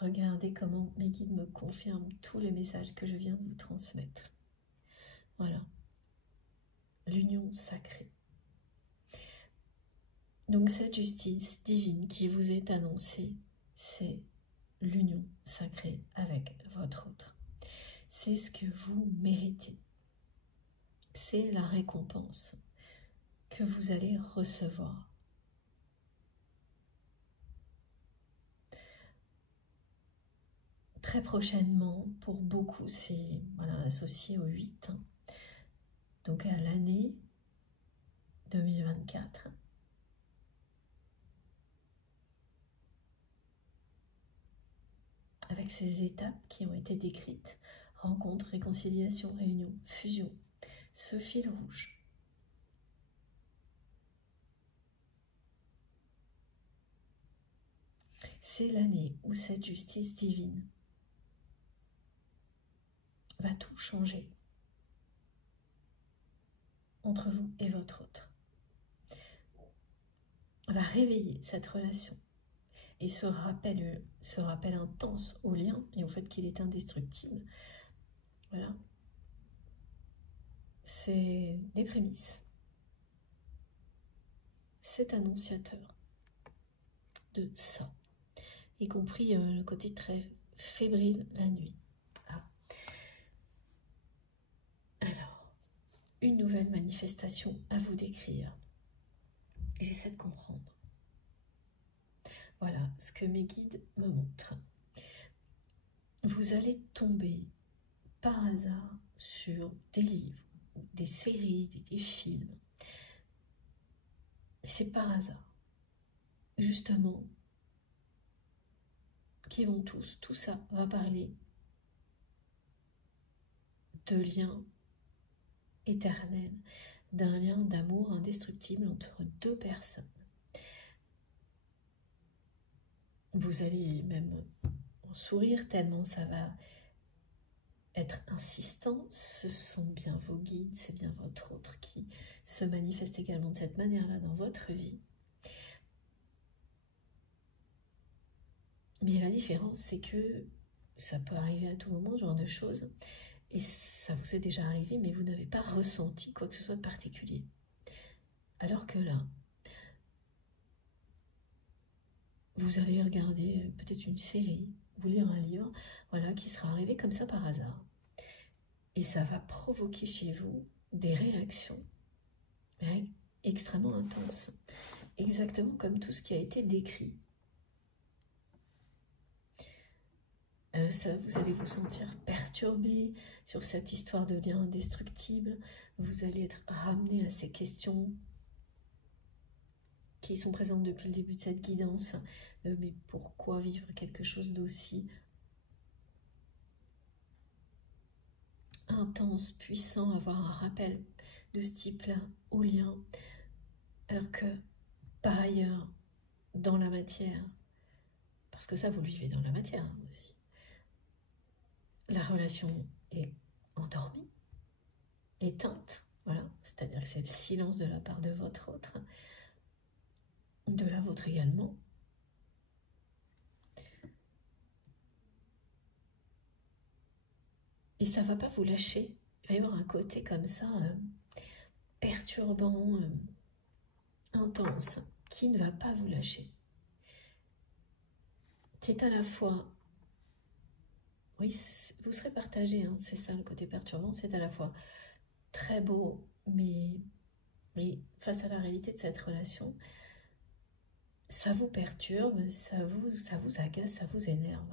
Regardez comment mes guides me confirment tous les messages que je viens de vous transmettre. Voilà. L'union sacrée. Donc cette justice divine qui vous est annoncée, c'est l'union sacrée avec votre autre. C'est ce que vous méritez. C'est la récompense que vous allez recevoir. Très prochainement, pour beaucoup, c'est voilà, associé au 8, hein, donc à l'année 2024. Avec ces étapes qui ont été décrites, rencontre, réconciliation, réunion, fusion, ce fil rouge. C'est l'année où cette justice divine va tout changer entre vous et votre autre. Va réveiller cette relation et ce rappel intense au lien et au fait qu'il est indestructible. Voilà. C'est les prémices. C'est annonciateur de ça, y compris le côté très fébrile la nuit. Alors, une nouvelle manifestation à vous décrire. J'essaie de comprendre. Voilà ce que mes guides me montrent. vous allez tomber par hasard sur des livres, des séries, des films. Et c'est par hasard, justement, qui vont tout ça va parler de liens éternels, d'un lien d'amour indestructible entre deux personnes. Vous allez même en sourire tellement ça va être insistant. Ce sont bien vos guides, c'est bien votre autre qui se manifeste également de cette manière-là dans votre vie. Mais la différence, c'est que ça peut arriver à tout moment, ce genre de choses, et ça vous est déjà arrivé, mais vous n'avez pas ressenti quoi que ce soit de particulier. Alors que là, vous allez regarder peut-être une série, ou lire un livre, voilà, qui sera arrivé comme ça par hasard. Et ça va provoquer chez vous des réactions extrêmement intenses, exactement comme tout ce qui a été décrit. Vous allez vous sentir perturbé sur cette histoire de lien indestructible, vous allez être ramené à ces questions qui sont présentes depuis le début de cette guidance, mais pourquoi vivre quelque chose d'aussi intense, puissant, avoir un rappel de ce type-là au lien, alors que par ailleurs, dans la matière, parce que ça vous le vivez dans la matière aussi, la relation est endormie, éteinte, voilà, c'est-à-dire que c'est le silence de la part de votre autre, de la vôtre également. Et ça ne va pas vous lâcher. Il va y avoir un côté comme ça, perturbant, intense, qui ne va pas vous lâcher. Qui est à la fois, oui, vous serez partagé, hein, c'est ça le côté perturbant, c'est à la fois très beau, mais face à la réalité de cette relation, ça vous perturbe, ça vous agace, ça vous énerve.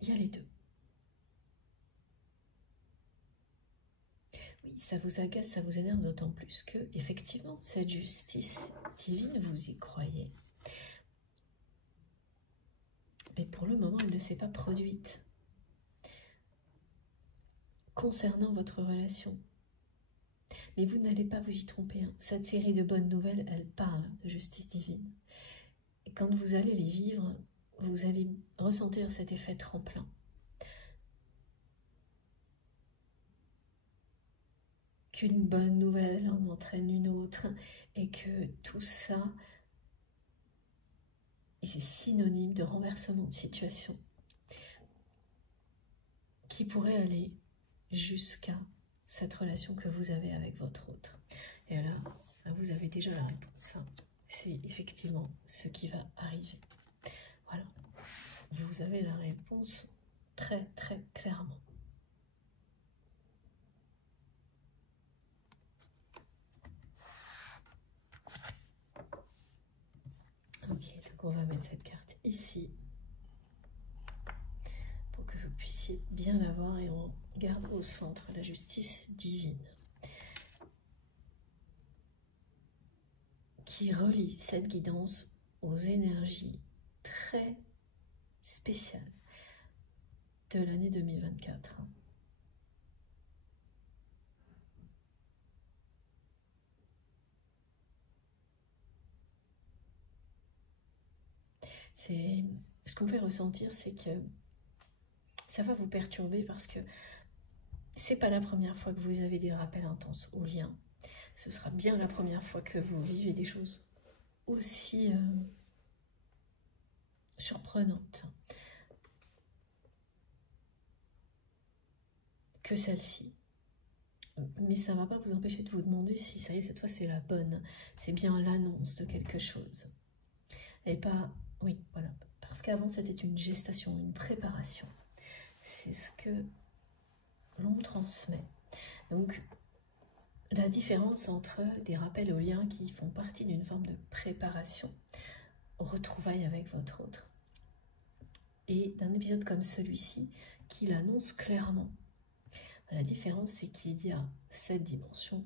Il y a les deux. Oui, ça vous agace, ça vous énerve d'autant plus que, effectivement, cette justice divine, vous y croyez. Mais pour le moment, elle ne s'est pas produite. Concernant votre relation. Mais vous n'allez pas vous y tromper. Hein. Cette série de bonnes nouvelles, elle parle de justice divine. Et quand vous allez les vivre, vous allez ressentir cet effet tremplin. Qu'une bonne nouvelle en entraîne une autre et que tout ça, c'est synonyme de renversement de situation qui pourrait aller jusqu'à cette relation que vous avez avec votre autre. Et là, vous avez déjà la réponse. Hein. C'est effectivement ce qui va arriver. Voilà. Vous avez la réponse très très clairement. Ok, donc on va mettre cette carte ici pour que vous puissiez bien la voir et on garde au centre la justice divine qui relie cette guidance aux énergies très spéciales de l'année 2024. Ce qu'on fait ressentir, c'est que ça va vous perturber parce que c'est pas la première fois que vous avez des rappels intenses au lien. Ce sera bien la première fois que vous vivez des choses aussi surprenantes que celle-ci. Mais ça ne va pas vous empêcher de vous demander si ça y est, cette fois c'est la bonne. C'est bien l'annonce de quelque chose. Et pas, oui, voilà. Parce qu'avant c'était une gestation, une préparation. C'est ce que l'on transmet. Donc, la différence entre des rappels aux liens qui font partie d'une forme de préparation aux retrouvailles avec votre autre, et d'un épisode comme celui-ci qui l'annonce clairement. La différence, c'est qu'il y a cette dimension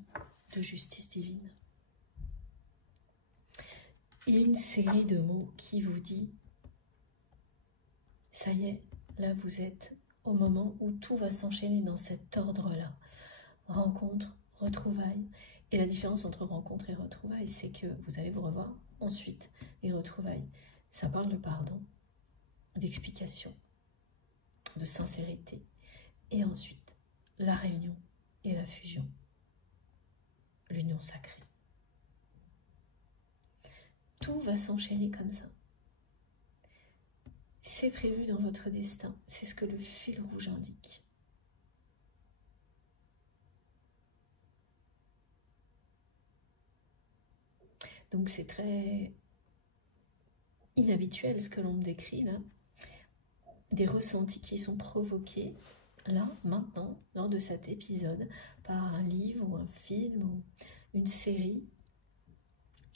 de justice divine. Et une série de mots qui vous dit, ça y est, là vous êtes au moment où tout va s'enchaîner dans cet ordre-là. Rencontre, retrouvailles. Et la différence entre rencontre et retrouvailles, c'est que vous allez vous revoir ensuite. Les retrouvailles, ça parle de pardon, d'explication, de sincérité. Et ensuite, la réunion et la fusion, l'union sacrée. Tout va s'enchaîner comme ça. C'est prévu dans votre destin, c'est ce que le fil rouge indique. Donc c'est très inhabituel ce que l'on me décrit là. Des ressentis qui sont provoqués là, maintenant, lors de cet épisode, par un livre ou un film ou une série,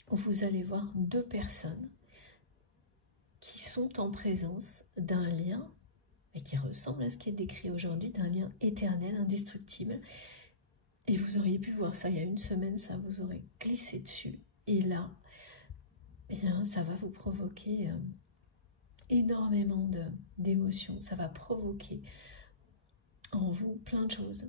où vous allez voir deux personnes qui sont en présence d'un lien, et qui ressemble à ce qui est décrit aujourd'hui, d'un lien éternel, indestructible. Et vous auriez pu voir ça il y a une semaine, ça vous aurait glissé dessus. Et là, eh bien, ça va vous provoquer énormément d'émotions, ça va provoquer en vous plein de choses.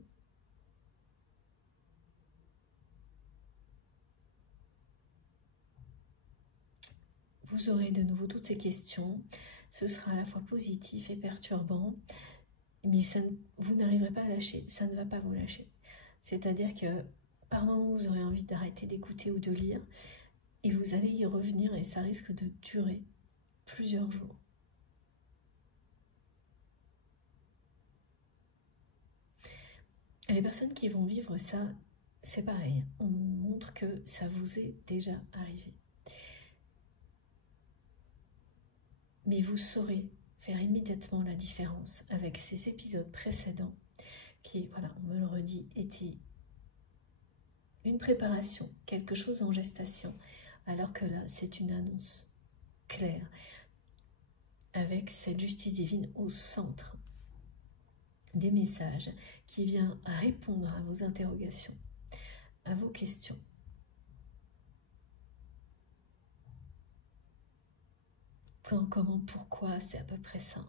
Vous aurez de nouveau toutes ces questions, ce sera à la fois positif et perturbant, mais vous n'arriverez pas à lâcher, ça ne va pas vous lâcher. C'est-à-dire que par moments vous aurez envie d'arrêter d'écouter ou de lire, et vous allez y revenir et ça risque de durer plusieurs jours. Les personnes qui vont vivre ça, c'est pareil, on montre que ça vous est déjà arrivé. Mais vous saurez faire immédiatement la différence avec ces épisodes précédents qui, voilà, on me le redit, étaient une préparation, quelque chose en gestation, alors que là, c'est une annonce claire, avec cette justice divine au centre des messages qui vient répondre à vos interrogations, à vos questions. Quand, comment, pourquoi, c'est à peu près ça.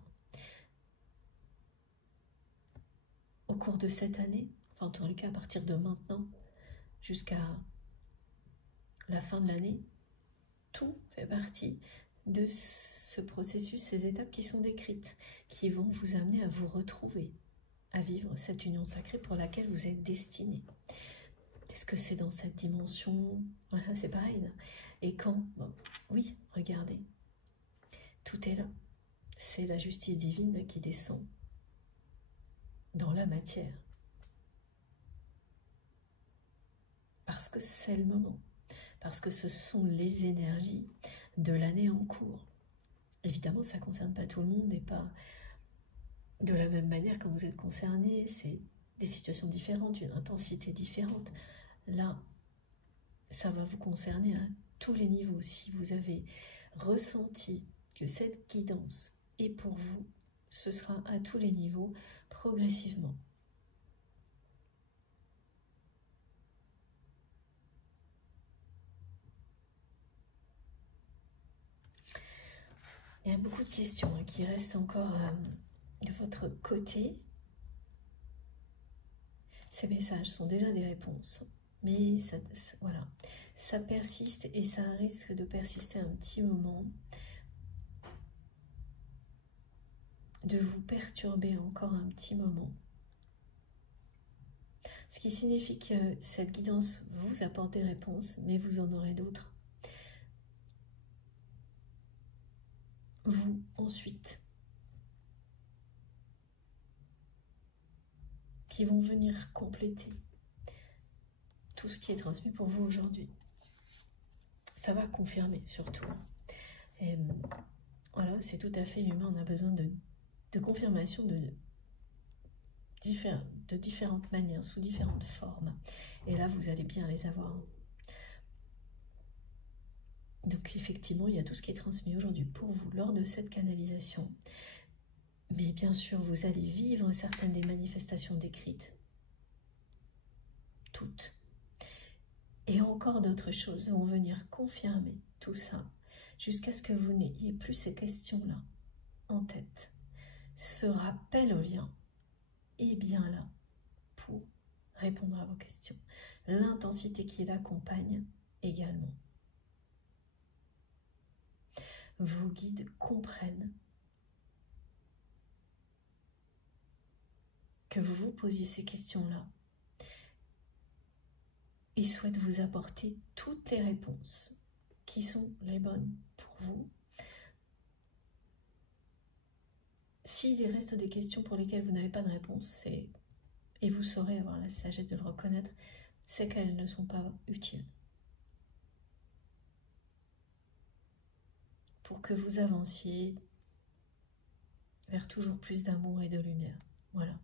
Au cours de cette année, enfin en tout cas à partir de maintenant, jusqu'à la fin de l'année, tout fait partie de ce processus, ces étapes qui sont décrites, qui vont vous amener à vous retrouver, à vivre cette union sacrée pour laquelle vous êtes destiné. Est-ce que c'est dans cette dimension? Voilà, c'est pareil là. Et quand? Bon, oui, regardez. Tout est là. C'est la justice divine qui descend dans la matière. Parce que c'est le moment. Parce que ce sont les énergies de l'année en cours. Évidemment, ça ne concerne pas tout le monde et pas de la même manière quand vous êtes concerné. C'est des situations différentes, une intensité différente. Là, ça va vous concerner à tous les niveaux. Si vous avez ressenti que cette guidance est pour vous, ce sera à tous les niveaux, progressivement. Il y a beaucoup de questions qui restent encore de votre côté. Ces messages sont déjà des réponses, mais voilà, ça persiste et ça risque de persister un petit moment, de vous perturber encore un petit moment. Ce qui signifie que cette guidance vous apporte des réponses, mais vous en aurez d'autres. Vous, ensuite, qui vont venir compléter tout ce qui est transmis pour vous aujourd'hui. Ça va confirmer, surtout. Et voilà, c'est tout à fait humain, on a besoin de confirmation, de différentes manières, sous différentes formes. Et là, vous allez bien les avoir. Donc effectivement, il y a tout ce qui est transmis aujourd'hui pour vous lors de cette canalisation. Mais bien sûr, vous allez vivre certaines des manifestations décrites. Toutes. Et encore d'autres choses vont venir confirmer tout ça, jusqu'à ce que vous n'ayez plus ces questions-là en tête. Ce rappel au lien est bien là pour répondre à vos questions. L'intensité qui l'accompagne également. Vos guides comprennent que vous vous posiez ces questions-là et souhaitent vous apporter toutes les réponses qui sont les bonnes pour vous. S'il reste des questions pour lesquelles vous n'avez pas de réponse, et vous saurez avoir la sagesse de le reconnaître, c'est qu'elles ne sont pas utiles. Pour que vous avanciez vers toujours plus d'amour et de lumière. Voilà.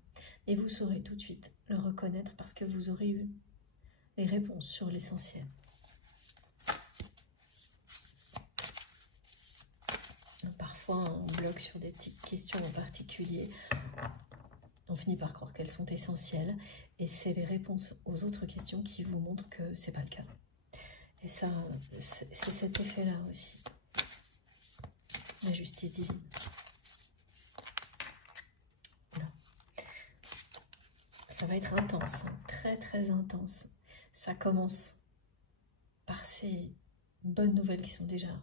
Et vous saurez tout de suite le reconnaître parce que vous aurez eu les réponses sur l'essentiel. Parfois, on bloque sur des petites questions en particulier. On finit par croire qu'elles sont essentielles. Et c'est les réponses aux autres questions qui vous montrent que ce n'est pas le cas. Et ça, c'est cet effet-là aussi. La justice divine. Voilà. Ça va être intense, hein, très très intense. Ça commence par ces bonnes nouvelles qui sont déjà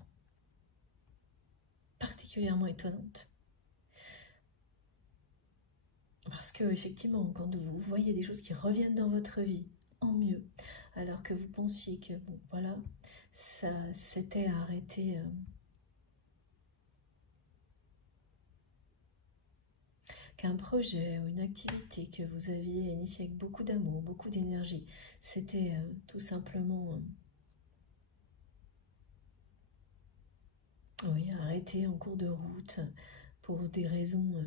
particulièrement étonnantes. Parce que effectivement, quand vous voyez des choses qui reviennent dans votre vie en mieux, alors que vous pensiez que bon, voilà, ça s'était arrêté. Qu'un projet ou une activité que vous aviez initié avec beaucoup d'amour, beaucoup d'énergie, c'était tout simplement oui, arrêté en cours de route pour des raisons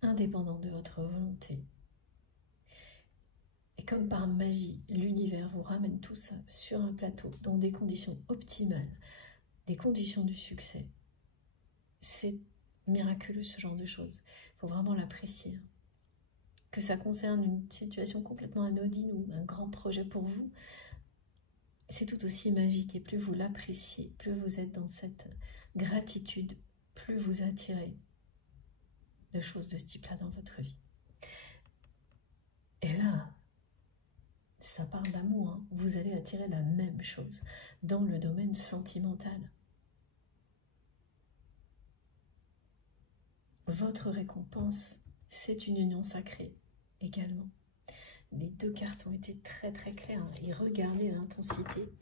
indépendantes de votre volonté. Et comme par magie, l'univers vous ramène tout ça sur un plateau, dans des conditions optimales, des conditions du succès. C'est miraculeux ce genre de choses. Il faut vraiment l'apprécier. Que ça concerne une situation complètement anodine ou un grand projet pour vous, c'est tout aussi magique. Et plus vous l'appréciez, plus vous êtes dans cette gratitude, plus vous attirez de choses de ce type-là dans votre vie. Et là, ça parle d'amour, hein. Vous allez attirer la même chose dans le domaine sentimental. Votre récompense, c'est une union sacrée également. Les deux cartes ont été très très claires, hein. Et regardez l'intensité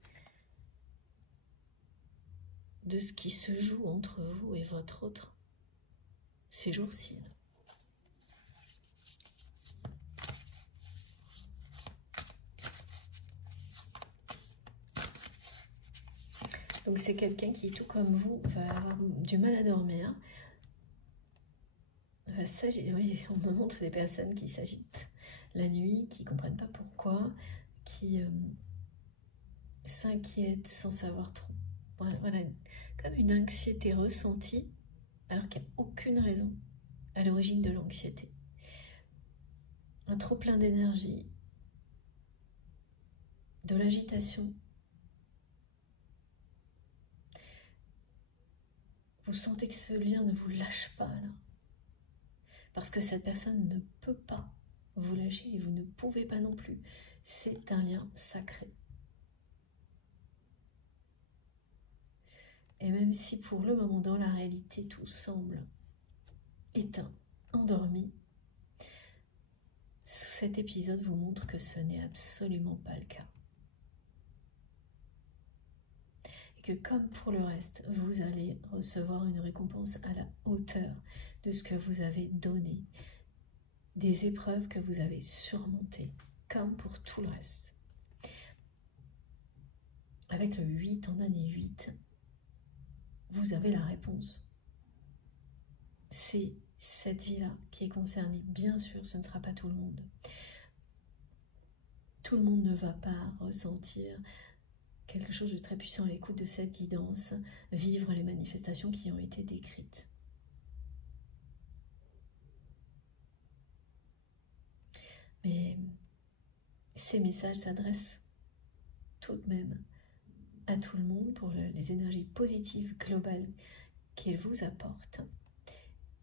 de ce qui se joue entre vous et votre autre ces jours-ci. Donc c'est quelqu'un qui, tout comme vous, va avoir du mal à dormir. Oui, on me montre des personnes qui s'agitent la nuit, qui ne comprennent pas pourquoi, qui s'inquiètent sans savoir trop. Voilà, comme une anxiété ressentie, alors qu'il n'y a aucune raison à l'origine de l'anxiété. Un trop plein d'énergie, de l'agitation. Vous sentez que ce lien ne vous lâche pas, là. Parce que cette personne ne peut pas vous lâcher et vous ne pouvez pas non plus. C'est un lien sacré. Et même si pour le moment, dans la réalité, tout semble éteint, endormi, cet épisode vous montre que ce n'est absolument pas le cas. Et que comme pour le reste, vous allez recevoir une récompense à la hauteur de ce que vous avez donné, des épreuves que vous avez surmontées, comme pour tout le reste. Avec le 8 en année 8, vous avez la réponse. C'est cette vie-là qui est concernée. Bien sûr, ce ne sera pas tout le monde. Tout le monde ne va pas ressentir quelque chose de très puissant à l'écoute de cette guidance, vivre les manifestations qui ont été décrites. Mais ces messages s'adressent tout de même à tout le monde pour les énergies positives globales qu'ils vous apportent.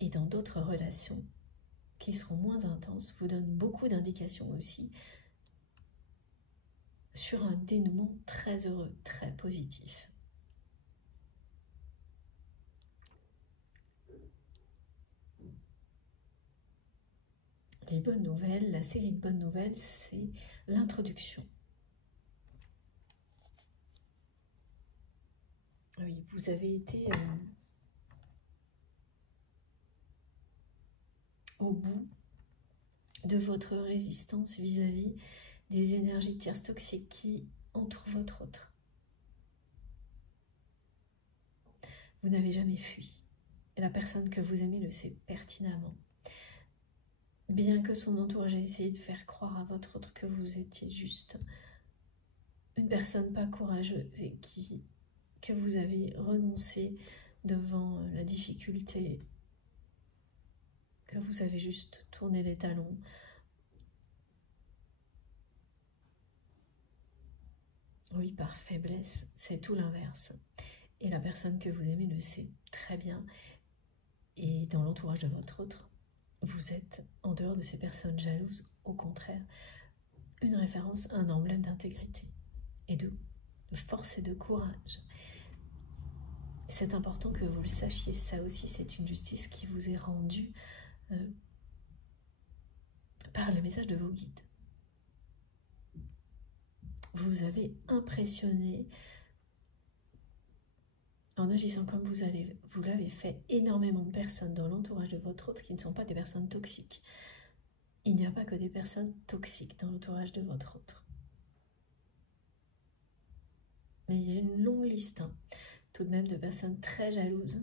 Et dans d'autres relations qui seront moins intenses, vous donnent beaucoup d'indications aussi sur un dénouement très heureux, très positif. Les bonnes nouvelles, la série de bonnes nouvelles, c'est l'introduction. Oui, vous avez été au bout de votre résistance vis-à-vis des énergies tierces toxiques qui entourent votre autre. Vous n'avez jamais fui. Et la personne que vous aimez le sait pertinemment. Bien que son entourage ait essayé de faire croire à votre autre que vous étiez juste une personne pas courageuse et que vous avez renoncé devant la difficulté, que vous avez juste tourné les talons. Oui, par faiblesse, c'est tout l'inverse. Et la personne que vous aimez le sait très bien. Et dans l'entourage de votre autre, vous êtes, en dehors de ces personnes jalouses, au contraire, une référence, un emblème d'intégrité et de force et de courage. C'est important que vous le sachiez, ça aussi c'est une justice qui vous est rendue par le message de vos guides. Vous avez impressionné en agissant comme vous l'avez fait énormément de personnes dans l'entourage de votre autre qui ne sont pas des personnes toxiques. Il n'y a pas que des personnes toxiques dans l'entourage de votre autre. Mais il y a une longue liste, tout de même, de personnes très jalouses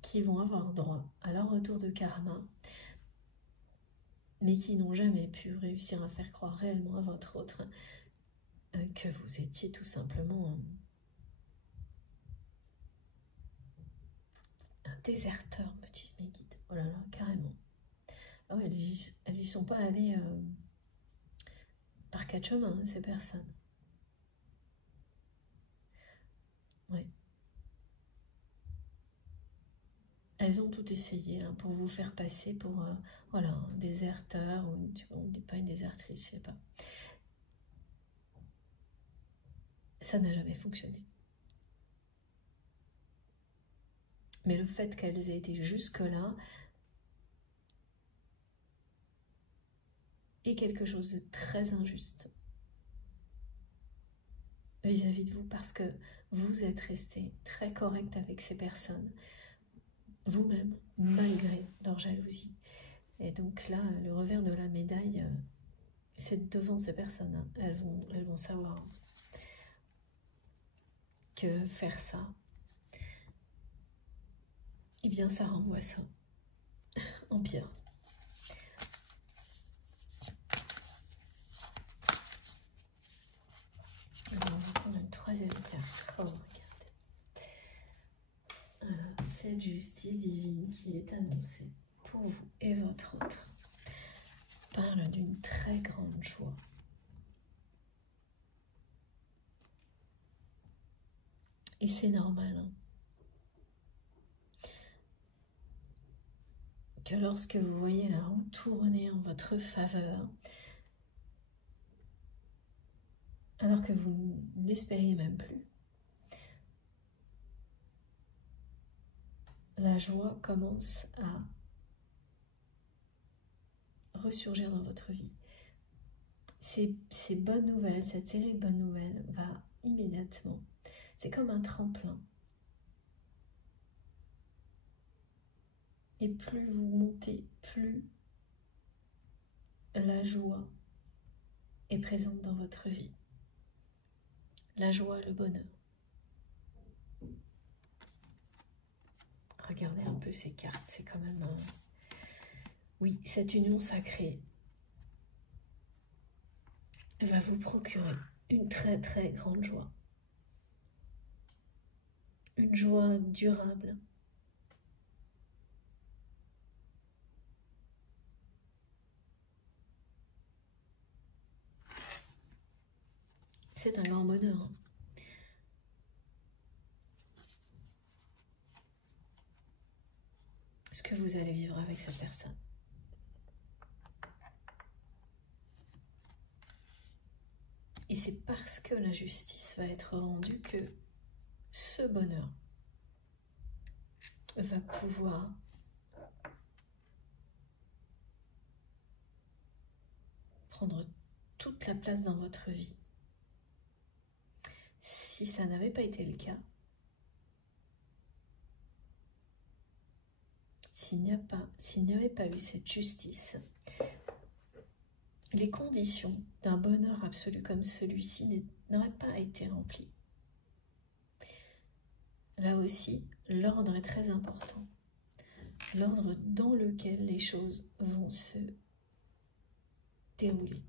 qui vont avoir droit à leur retour de karma, mais qui n'ont jamais pu réussir à faire croire réellement à votre autre que vous étiez tout simplement un déserteur, me disent mes guides. Oh là là, carrément. Ah ouais, elles y sont pas allées par quatre chemins, ces personnes. Ouais. Elles ont tout essayé pour vous faire passer pour voilà, un déserteur, ou on ne dit pas une désertrice, je sais pas. Ça n'a jamais fonctionné. Mais le fait qu'elles aient été jusque-là est quelque chose de très injuste vis-à-vis de vous, parce que vous êtes resté très correct avec ces personnes, vous-même, malgré leur jalousie. Et donc là, le revers de la médaille, c'est devant ces personnes. Elles vont savoir que faire ça, eh bien ça renvoie ça en pire. Alors on va prendre une troisième carte. Oh, regardez. Alors, cette justice divine qui est annoncée pour vous et votre autre parle d'une très grande joie. Et c'est normal, que lorsque vous voyez la roue tourner en votre faveur, alors que vous ne l'espériez même plus, la joie commence à ressurgir dans votre vie. Ces bonnes nouvelles, cette série de bonnes nouvelles va immédiatement, c'est comme un tremplin. Et plus vous montez, plus la joie est présente dans votre vie. La joie, le bonheur. regarder un peu ces cartes. C'est quand même... Oui, cette union sacrée va vous procurer une très très grande joie. Une joie durable. C'est un grand bonheur. Hein. Ce que vous allez vivre avec cette personne. Et c'est parce que la justice va être rendue que ce bonheur va pouvoir prendre toute la place dans votre vie. Si ça n'avait pas été le cas, s'il n'y avait pas eu cette justice, les conditions d'un bonheur absolu comme celui-ci n'auraient pas été remplies. Là aussi, l'ordre est très important. L'ordre dans lequel les choses vont se dérouler.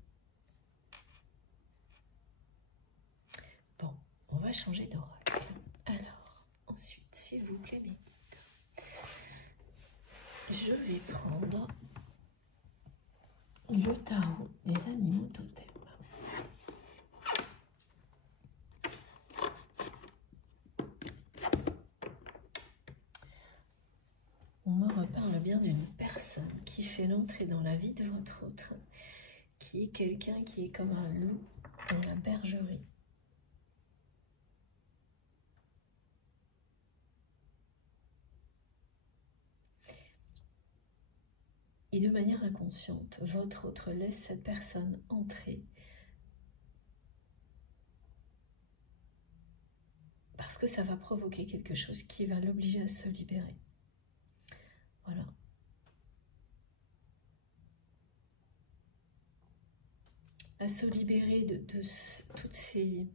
Bon, on va changer d'oracle. Alors, ensuite, s'il vous plaît, mes guides, je vais prendre le tarot des animaux totems. On me reparle bien d'une personne qui fait l'entrée dans la vie de votre autre, qui est quelqu'un qui est comme un loup dans la bergerie. Et de manière inconsciente, votre autre laisse cette personne entrer parce que ça va provoquer quelque chose qui va l'obliger à se libérer. Voilà. À se libérer de toutes ces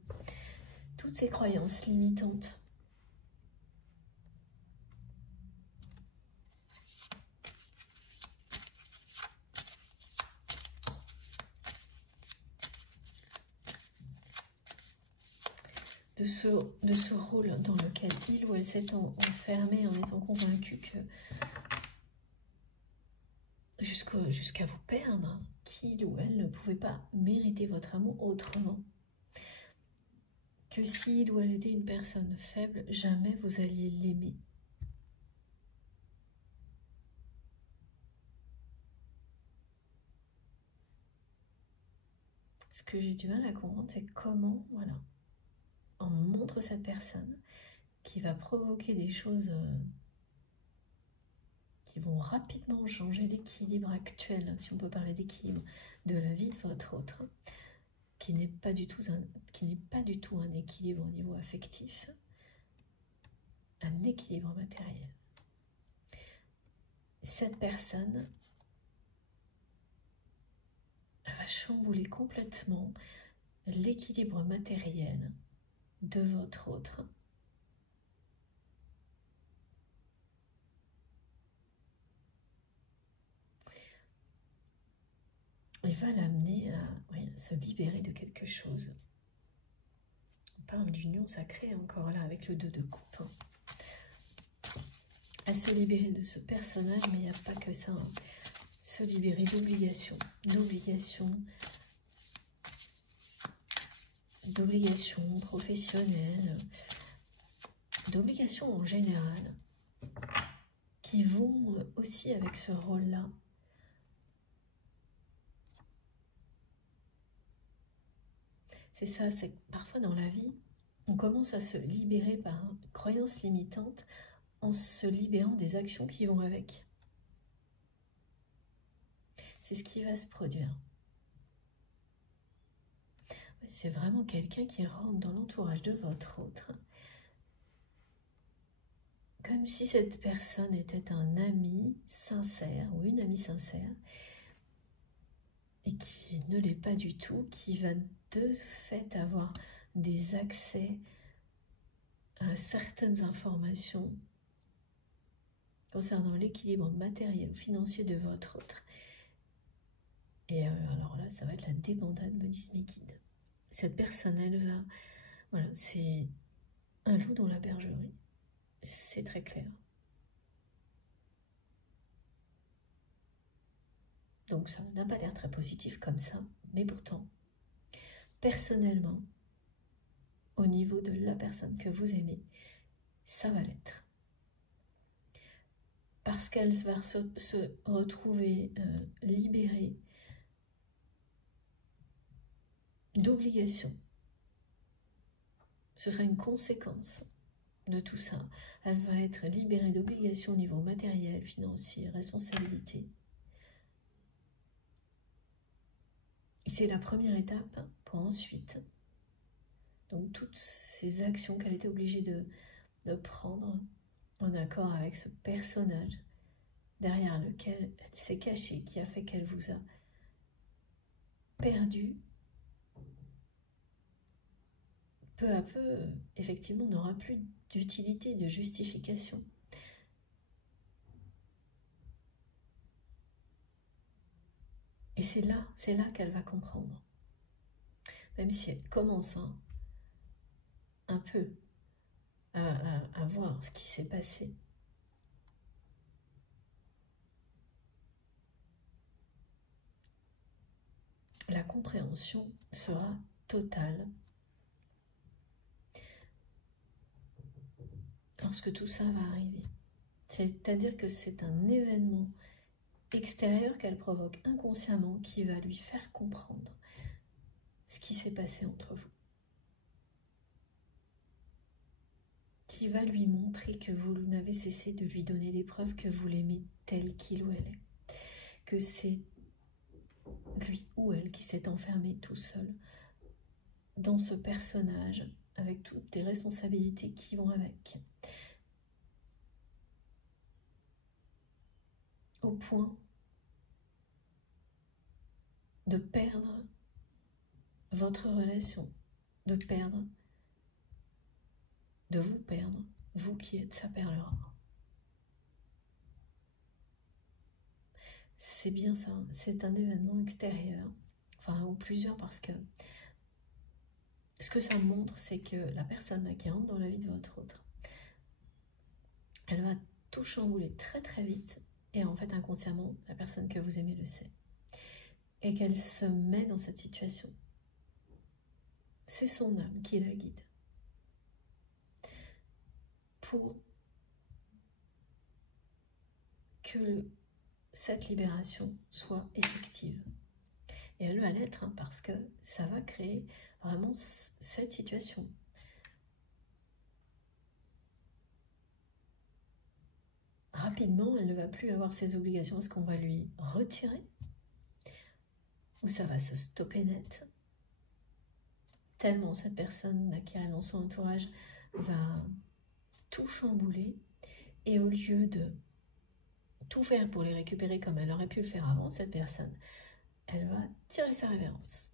croyances limitantes. De ce rôle dans lequel il ou elle s'est enfermé en étant convaincu que jusqu'à vous perdre, qu'il ou elle ne pouvait pas mériter votre amour autrement. Que s'il ou elle était une personne faible, jamais vous alliez l'aimer. Ce que j'ai du mal à comprendre, c'est comment, voilà, on montre cette personne qui va provoquer des choses qui vont rapidement changer l'équilibre actuel, si on peut parler d'équilibre, de la vie de votre autre, qui n'est pas du tout un équilibre au niveau affectif, un équilibre matériel. Cette personne, elle va chambouler complètement l'équilibre matériel de votre autre. Il va l'amener à se libérer de quelque chose. On parle d'union sacrée encore là avec le 2 de coupe. À se libérer de ce personnage, mais il n'y a pas que ça. Hein. Se libérer d'obligations, d'obligations professionnelles, d'obligations en général, qui vont aussi avec ce rôle-là. C'est ça, c'est que parfois dans la vie, on commence à se libérer par une croyance limitante en se libérant des actions qui vont avec. C'est ce qui va se produire. C'est vraiment quelqu'un qui rentre dans l'entourage de votre autre, comme si cette personne était un ami sincère ou une amie sincère, et qui ne l'est pas du tout, qui va de fait avoir des accès à certaines informations concernant l'équilibre matériel ou financier de votre autre. Et alors là, ça va être la débandade, me disent mes guides. Cette personne, elle va... Voilà, c'est un loup dans la bergerie. C'est très clair. Donc ça n'a pas l'air très positif comme ça, mais pourtant, personnellement, au niveau de la personne que vous aimez, ça va l'être. Parce qu'elle va se retrouver libérée d'obligations. Ce sera une conséquence de tout ça. Elle va être libérée d'obligations au niveau matériel, financier, responsabilité. Et c'est la première étape pour ensuite, donc toutes ces actions qu'elle était obligée de prendre en accord avec ce personnage derrière lequel elle s'est cachée, qui a fait qu'elle vous a perdu, peu à peu, effectivement, n'aura plus d'utilité, de justification. Et c'est là qu'elle va comprendre. Même si elle commence un peu à voir ce qui s'est passé. La compréhension sera totale lorsque tout ça va arriver. C'est-à-dire que c'est un événement extérieur qu'elle provoque inconsciemment qui va lui faire comprendre ce qui s'est passé entre vous. Qui va lui montrer que vous n'avez cessé de lui donner des preuves que vous l'aimez tel qu'il ou elle est. Que c'est lui ou elle qui s'est enfermé tout seul dans ce personnage avec toutes les responsabilités qui vont avec. Au point de perdre votre relation, de vous perdre, vous qui êtes sa perle rare. C'est bien ça, c'est un événement extérieur, enfin ou plusieurs, parce que ce que ça montre, c'est que la personne là qui rentre dans la vie de votre autre, elle va tout chambouler très très vite, et en fait inconsciemment, la personne que vous aimez le sait, et qu'elle se met dans cette situation. C'est son âme qui la guide pour que cette libération soit effective. Et elle va l'être, hein, parce que ça va créer vraiment cette situation. Rapidement, elle ne va plus avoir ses obligations. Est-ce qu'on va lui retirer? Ou ça va se stopper net? Tellement cette personne là, qui est dans son entourage va tout chambouler. Et au lieu de tout faire pour les récupérer comme elle aurait pu le faire avant, cette personne, elle va tirer sa révérence.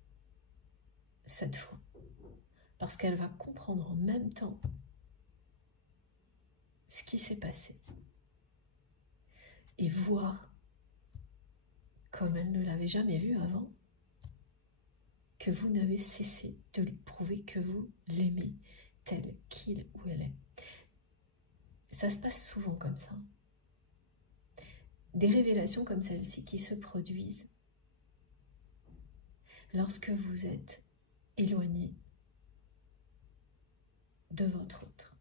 Cette fois. Parce qu'elle va comprendre en même temps ce qui s'est passé. Et voir, comme elle ne l'avait jamais vu avant, que vous n'avez cessé de lui prouver que vous l'aimez tel qu'il ou elle est. Ça se passe souvent comme ça. Des révélations comme celle-ci qui se produisent lorsque vous êtes éloigné de votre autre.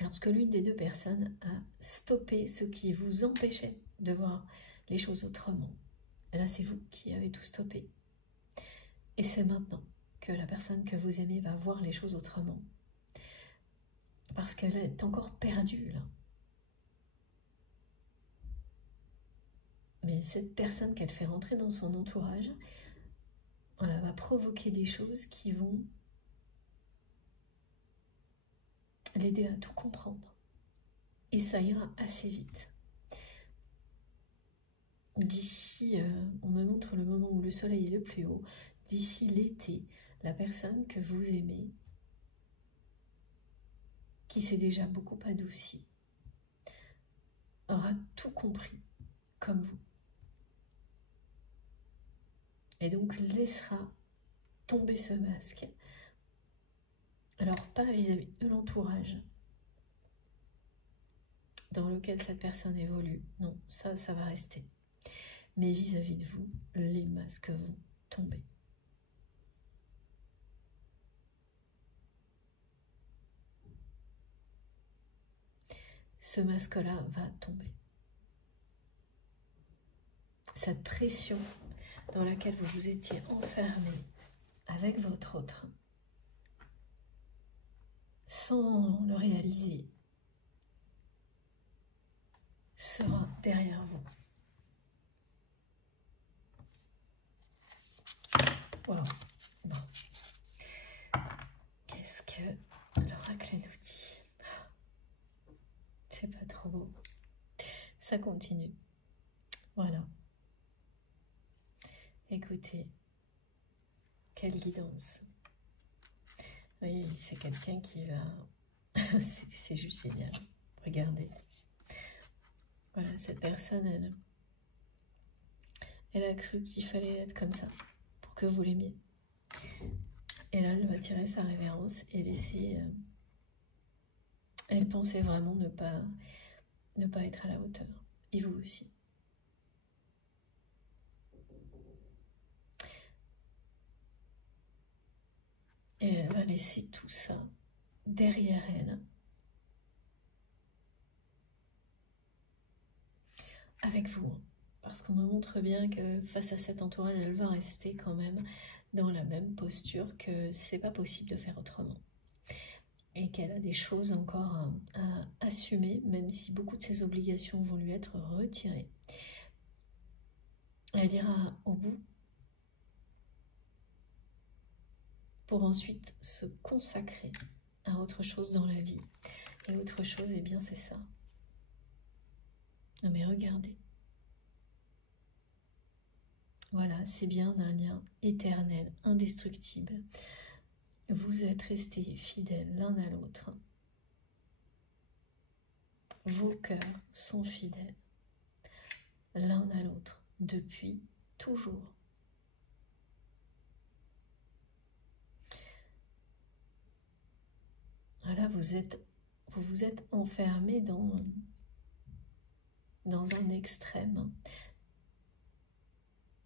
Lorsque l'une des deux personnes a stoppé ce qui vous empêchait de voir les choses autrement. Et là, c'est vous qui avez tout stoppé. Et c'est maintenant que la personne que vous aimez va voir les choses autrement. Parce qu'elle est encore perdue, là. Mais cette personne qu'elle fait rentrer dans son entourage, elle va provoquer des choses qui vont l'aider à tout comprendre. Et ça ira assez vite. D'ici, on me montre le moment où le soleil est le plus haut, d'ici l'été, la personne que vous aimez, qui s'est déjà beaucoup adoucie, aura tout compris, comme vous. Et donc laissera tomber ce masque. Alors pas vis-à-vis de l'entourage dans lequel cette personne évolue, non, ça va rester. Mais vis-à-vis de vous, les masques vont tomber. Ce masque-là va tomber. Cette pression dans laquelle vous vous étiez enfermé avec votre autre, sans le réaliser, sera derrière vous. Wow. Bon. Qu'est-ce que l'oracle nous dit? C'est pas trop beau. Ça continue. Voilà. Écoutez, quelle guidance. Oui, c'est quelqu'un qui va... c'est juste génial. Regardez. Voilà, cette personne, elle a cru qu'il fallait être comme ça pour que vous l'aimiez. Et là, elle va tirer sa révérence et laisser... elle pensait vraiment ne pas être à la hauteur. Et vous aussi. Et elle va laisser tout ça derrière elle. Avec vous. Parce qu'on me montre bien que face à cet entourage, elle va rester quand même dans la même posture, que c'est pas possible de faire autrement. Et qu'elle a des choses encore à assumer, même si beaucoup de ses obligations vont lui être retirées. Elle ira au bout pour ensuite se consacrer à autre chose dans la vie. Et autre chose, eh bien c'est ça. Non mais regardez. Voilà, c'est bien un lien éternel, indestructible. Vous êtes restés fidèles l'un à l'autre. Vos cœurs sont fidèles l'un à l'autre depuis toujours. Voilà, vous vous êtes enfermés dans un extrême.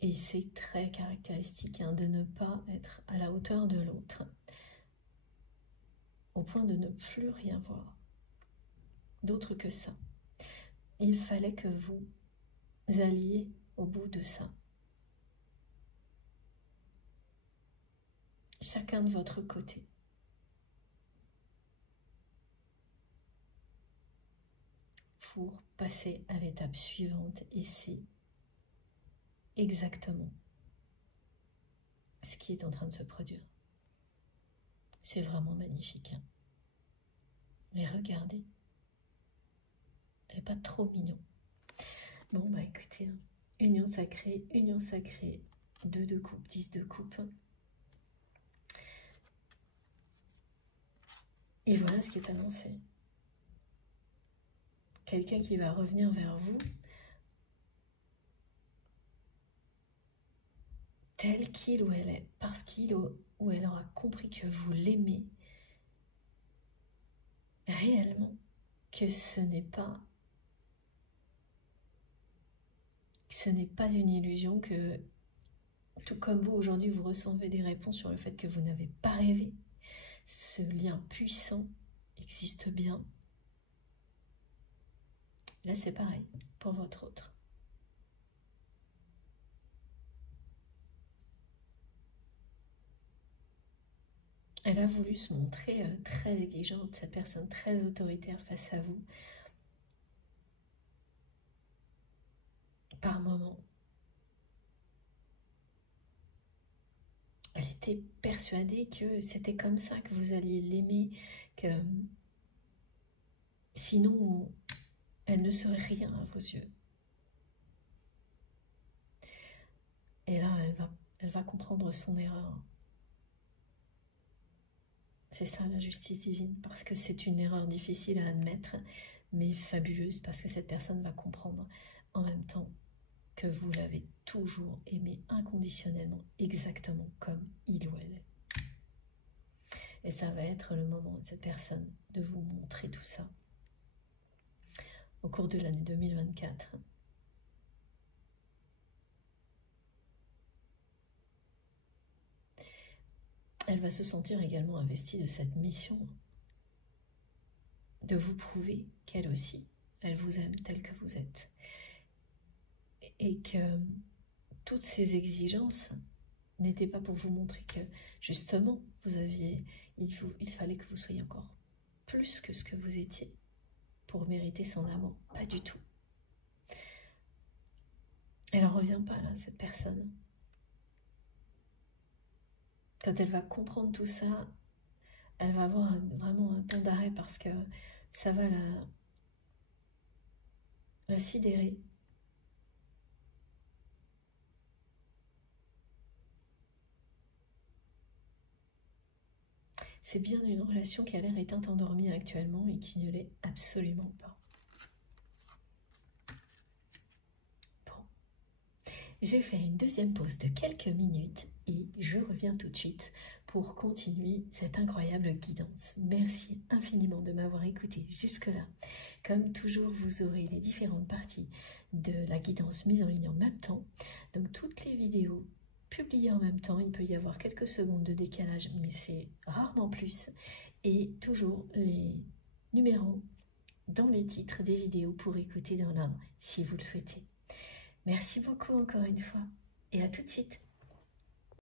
Et c'est très caractéristique de ne pas être à la hauteur de l'autre, au point de ne plus rien voir d'autre que ça. Il fallait que vous alliez au bout de ça. Chacun de votre côté. Pour passer à l'étape suivante, et c'est exactement ce qui est en train de se produire. C'est vraiment magnifique. Mais regardez, c'est pas trop mignon. Bon bah écoutez, union sacrée, 2 de coupe, 10 de coupe. Et voilà ce qui est annoncé. Quelqu'un qui va revenir vers vous tel qu'il ou elle est, parce qu'il ou elle aura compris que vous l'aimez réellement, que ce n'est pas une illusion, que tout comme vous aujourd'hui vous recevez des réponses sur le fait que vous n'avez pas rêvé. Ce lien puissant existe bien. Là c'est pareil pour votre autre. Elle a voulu se montrer très exigeante, cette personne très autoritaire face à vous. Par moments. Elle était persuadée que c'était comme ça que vous alliez l'aimer, que sinon elle ne serait rien à vos yeux. Et là, elle va comprendre son erreur. C'est ça la justice divine, parce que c'est une erreur difficile à admettre, mais fabuleuse, parce que cette personne va comprendre en même temps que vous l'avez toujours aimé inconditionnellement, exactement comme il ou elle est. Et ça va être le moment de cette personne de vous montrer tout ça au cours de l'année 2024. Elle va se sentir également investie de cette mission, de vous prouver qu'elle aussi, elle vous aime tel que vous êtes. Et que toutes ces exigences n'étaient pas pour vous montrer que, justement, il fallait que vous soyez encore plus que ce que vous étiez pour mériter son amour. Pas du tout. Elle n'en revient pas, là, cette personne. Quand elle va comprendre tout ça, elle va avoir vraiment un temps d'arrêt parce que ça va la sidérer. C'est bien une relation qui a l'air éteinte, endormie actuellement et qui ne l'est absolument pas. Bon. J'ai fait une deuxième pause de quelques minutes et je reviens tout de suite pour continuer cette incroyable guidance. Merci infiniment de m'avoir écouté jusque-là. Comme toujours, vous aurez les différentes parties de la guidance mise en ligne en même temps. Donc toutes les vidéos publiées en même temps, il peut y avoir quelques secondes de décalage, mais c'est rarement plus. Et toujours les numéros dans les titres des vidéos pour écouter dans l'ordre si vous le souhaitez. Merci beaucoup encore une fois et à tout de suite.